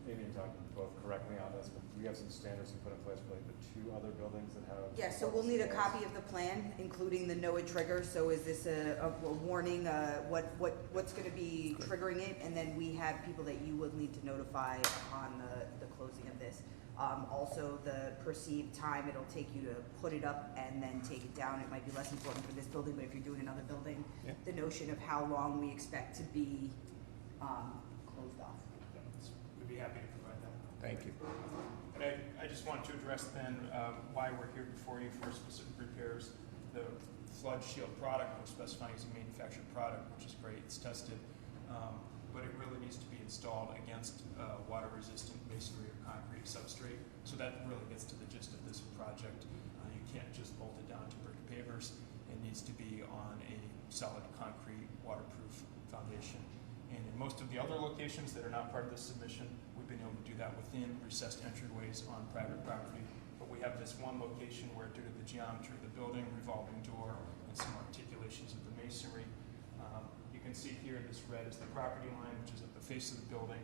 maybe I'm talking both correctly on this, but we have some standards we put in place for like the 2 other buildings that have. Yeah, so we'll need a copy of the plan, including the NOAA trigger. So is this a warning, what's gonna be triggering it? And then we have people that you will need to notify upon the closing of this. Also, the perceived time it'll take you to put it up and then take it down. It might be less important for this building, but if you're doing another building, Yeah. the notion of how long we expect to be closed off. We'd be happy to provide that. Thank you. And I just wanted to address then why we're here before you for specific repairs. The flood shield product we're specifying is a manufactured product, which is great, it's tested, but it really needs to be installed against water-resistant masonry or concrete substrate. So that really gets to the gist of this project. You can't just bolt it down to brick pavers. It needs to be on a solid concrete, waterproof foundation. And in most of the other locations that are not part of this submission, we've been able to do that within recessed entryways on private property. But we have this one location where, due to the geometry of the building, revolving door, and some articulations of the masonry, you can see here this red is the property line, which is at the face of the building.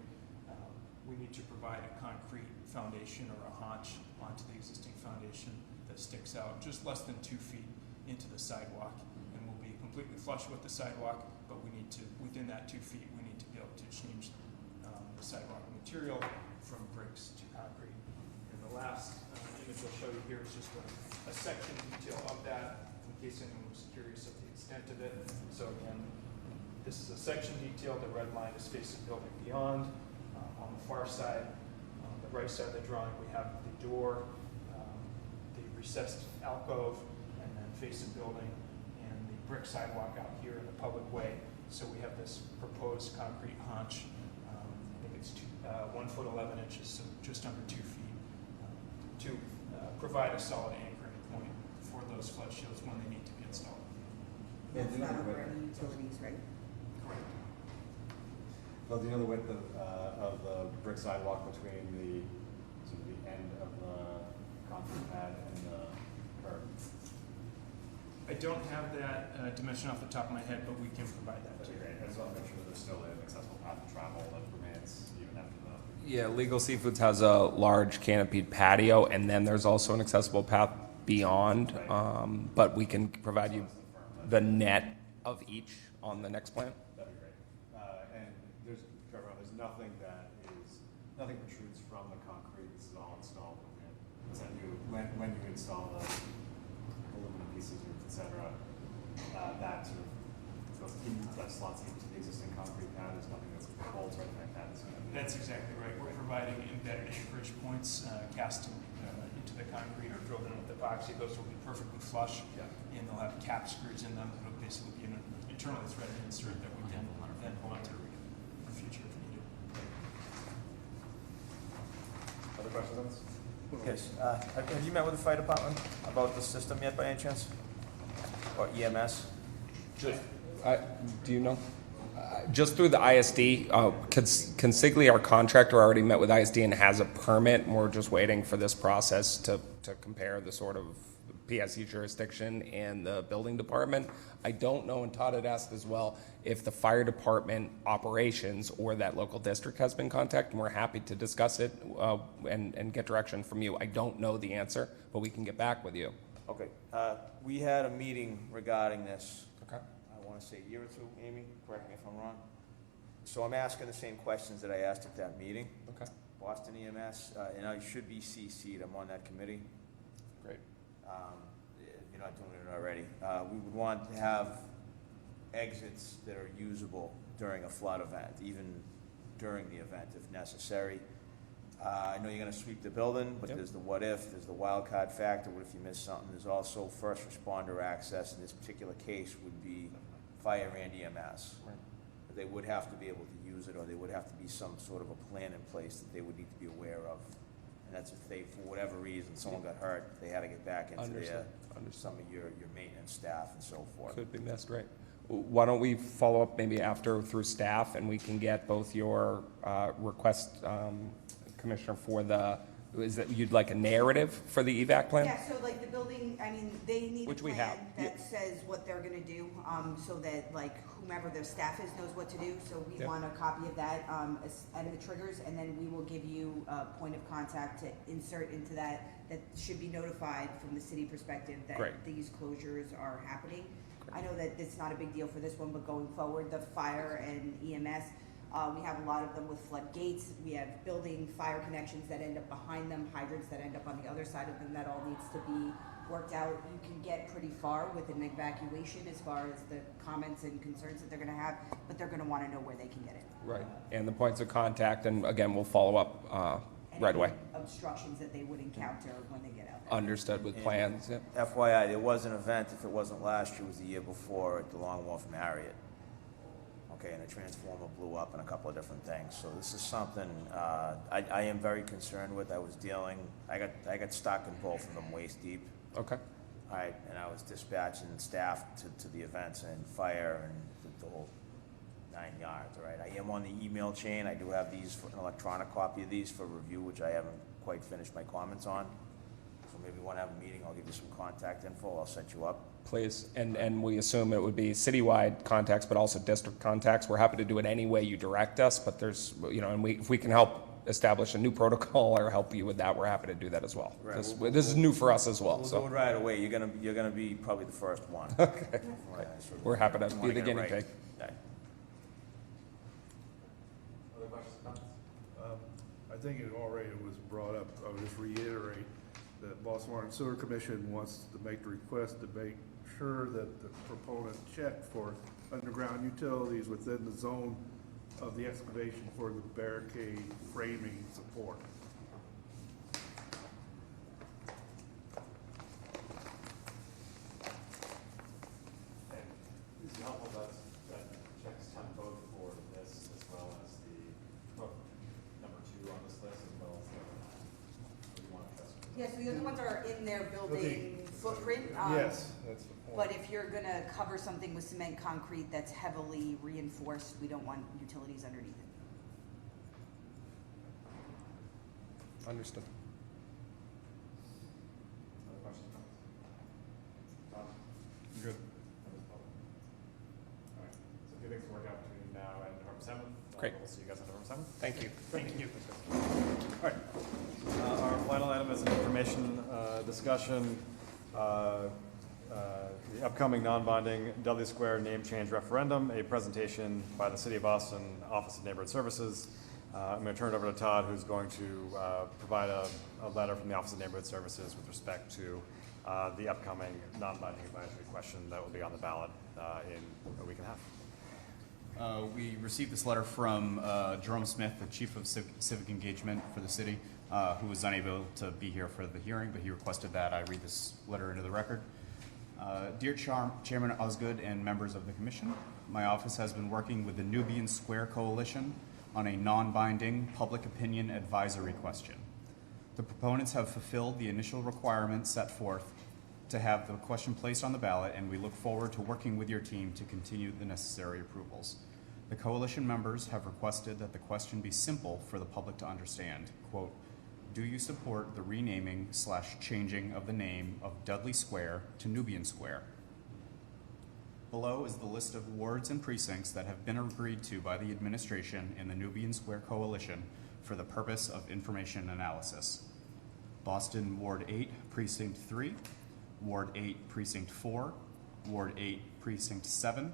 We need to provide a concrete foundation or a haunch onto the existing foundation that sticks out just less than 2 feet into the sidewalk, and will be completely flush with the sidewalk, but we need to, within that 2 feet, we need to be able to change the sidewalk material from bricks to concrete. And the last image I'll show you here is just a section detail of that, in case anyone was curious of the extent of it. So again, this is a section detail. The red line is facing building beyond. On the far side, the right side of the drawing, we have the door, the recessed alcove, and then face the building, and the brick sidewalk out here in the public way. So we have this proposed concrete haunch. I think it's 1 foot 11 inches, so just under 2 feet, to provide a solid anchoring point for those flood shields when they need to be installed. That's not over any utilities, right? Correct. Well, do you know the width of the brick sidewalk between the, sort of the end of the concrete pad and the curb? I don't have that dimension off the top of my head, but we can provide that to That'd be you. great. I just want to make sure that there's still an accessible path of travel that remains even after the. Yeah, Legal Seafoods has a large canopied patio, and then there's also an accessible path beyond, but we can provide you the net of each on the next plan. That'd be great. And Trevor, there's nothing nothing protrudes from the concrete. This is all installed when you install the aluminum pieces, et cetera, that sort of that slots into the existing concrete pad. There's nothing that's bolts or anything like that. That's exactly right. We're providing embedded anchorage points cast into the concrete or drilled in with epoxy. Those will be perfectly flush, and they'll have cap screws in them. It'll basically be an internally threaded insert that we can then monitor in the future if needed. Other questions on this? Yes. Have you met with the fire department about the system yet by any chance? Or EMS? Do you know? Just through the ISD, Consigli, our contractor, already met with ISD and has a permit, and we're just waiting for this process to compare the sort of PSC jurisdiction and the building department. I don't know, and Todd had asked as well, if the fire department operations or that local district has been contacted, and we're happy to discuss it and get direction from you. I don't know the answer, but we can get back with you. Okay. We had a meeting regarding this. Okay. I want to say a year or two, Amy, correct me if I'm wrong. So I'm asking the same questions that I asked at that meeting. Okay. Boston EMS, and I should be CC'd, I'm on that committee. Great. If you're not doing it already. We would want to have exits that are usable during a flood event, even during the event if necessary. I know you're gonna sweep the building, but there's the what if, there's the wild card factor, what if you miss something? There's also first responder access. In this particular case would be fire and EMS. Right. But they would have to be able to use it, or there would have to be some sort of a plan in place that they would need to be aware of. And that's if they, for whatever reason, someone got hurt, they had to get back into some of your maintenance staff and so forth. Could be missed, right. Why don't we follow up maybe after through staff, and we can get both your request, Commissioner, for is that you'd like a narrative for the evac plan? Yeah, so like the building, I mean, they need a Which we plan have. that says what they're gonna do, so that like whomever their staff is knows what to do. So we Yep. want a copy of that, and the triggers, and then we will give you a point of contact to insert into that should be notified from the city perspective that Great. these closures are happening. I know that it's not a big deal for this one, but going forward, the fire and EMS, we have a lot of them with floodgates. We have building fire connections that end up behind them, hydrants that end up on the other side of them. That all needs to be worked out. You can get pretty far with an evacuation as far as the comments and concerns that they're gonna have, but they're gonna wanna know where they can get it. Right, and the points of contact, and again, we'll follow up right away. Obstructions that they would encounter when they get out there. Understood with plans, yeah. FYI, there was an event, if it wasn't last year, it was the year before, at the Long Wharf Marriott. Okay, and a transformer blew up and a couple of different things. So this is something I am very concerned with. I got stuck in both of them waist deep. Okay. All right, and I was dispatching staff to the events and fire and the whole 9 yards, all right? I am on the email chain. I do have these, an electronic copy of these for review, which I haven't quite finished my comments on. So maybe we want to have a meeting, I'll give you some contact info, I'll set you up. Please, and we assume it would be citywide contacts, but also district contacts. We're happy to do it any way you direct us, but there's, and if we can help establish a new protocol or help you with that, we're happy to do that as well. Right. This is new for us as well, We'll so. do it right away. You're gonna be probably the first one. Okay. Right, so We're happy to we be wanna the get it guinea right. pig. Right. Other questions, comments? I think it already was brought up. I would just reiterate that Boston Water and Sewer Commission wants to make the request to make sure that the proponent check for underground utilities within the zone of the excavation for the barricade framing support. And it's helpful that checks come both for this as well as number 2 on this list, as well as the other one. We want to test. Yeah, so the other ones are in their building footprint. Yes, that's the point. But if you're gonna cover something with cement concrete that's heavily reinforced, we don't want utilities underneath it. Understood. Other questions? Tom? Good. All right. So if you think it's work out between now and November 7th, Great. We'll see you guys on November 7th. Thank you. Thank you. All right. Our final item is an information discussion. The upcoming non-bonding Dudley Square name change referendum, a presentation by the City of Boston Office of Neighborhood Services. I'm going to turn it over to Todd, who's going to provide a letter from the Office of Neighborhood Services with respect to the upcoming non-binding advisory question that will be on the ballot in a week and a half. We received this letter from Jerome Smith, the Chief of Civic Engagement for the city, who was unable to be here for the hearing, but he requested that I read this letter into the record. Dear Chairman Osgood and members of the Commission, my office has been working with the Nubian Square Coalition on a non-binding public opinion advisory question. The proponents have fulfilled the initial requirements set forth to have the question placed on the ballot, and we look forward to working with your team to continue the necessary approvals. The coalition members have requested that the question be simple for the public to understand. Quote, do you support the renaming/changing of the name of Dudley Square to Nubian Square? Below is the list of wards and precincts that have been agreed to by the administration and the Nubian Square Coalition for the purpose of information analysis. Boston Ward 8, Precinct 3, Ward 8, Precinct 4, Ward 8, Precinct 7,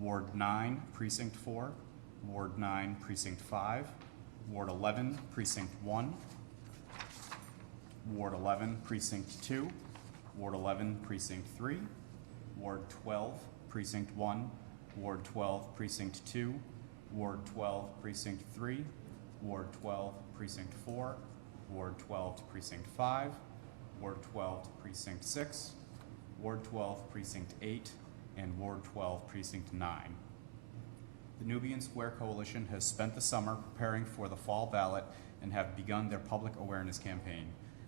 Ward 9, Precinct 4, Ward 9, Precinct 5, Ward 11, Precinct 1, Ward 11, Precinct 2, Ward 11, Precinct 3, Ward 12, Precinct 1, Ward 12, Precinct 2, Ward 12, Precinct 3, Ward 12, Precinct 4, Ward 12, Precinct 5, Ward 12, Precinct 6, Ward 12, Precinct 8, and Ward 12, Precinct 9. The Nubian Square Coalition has spent the summer preparing for the fall ballot and have begun their public awareness campaign.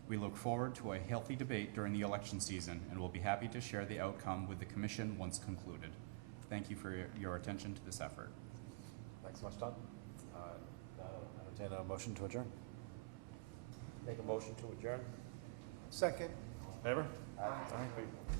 We look forward to a healthy debate during the election season and will be happy to share the outcome with the Commission once concluded. Thank you for your attention to this effort. Thanks so much, Todd. I'll entertain a motion to adjourn. Make a motion to adjourn? Second. All in favor? Aye.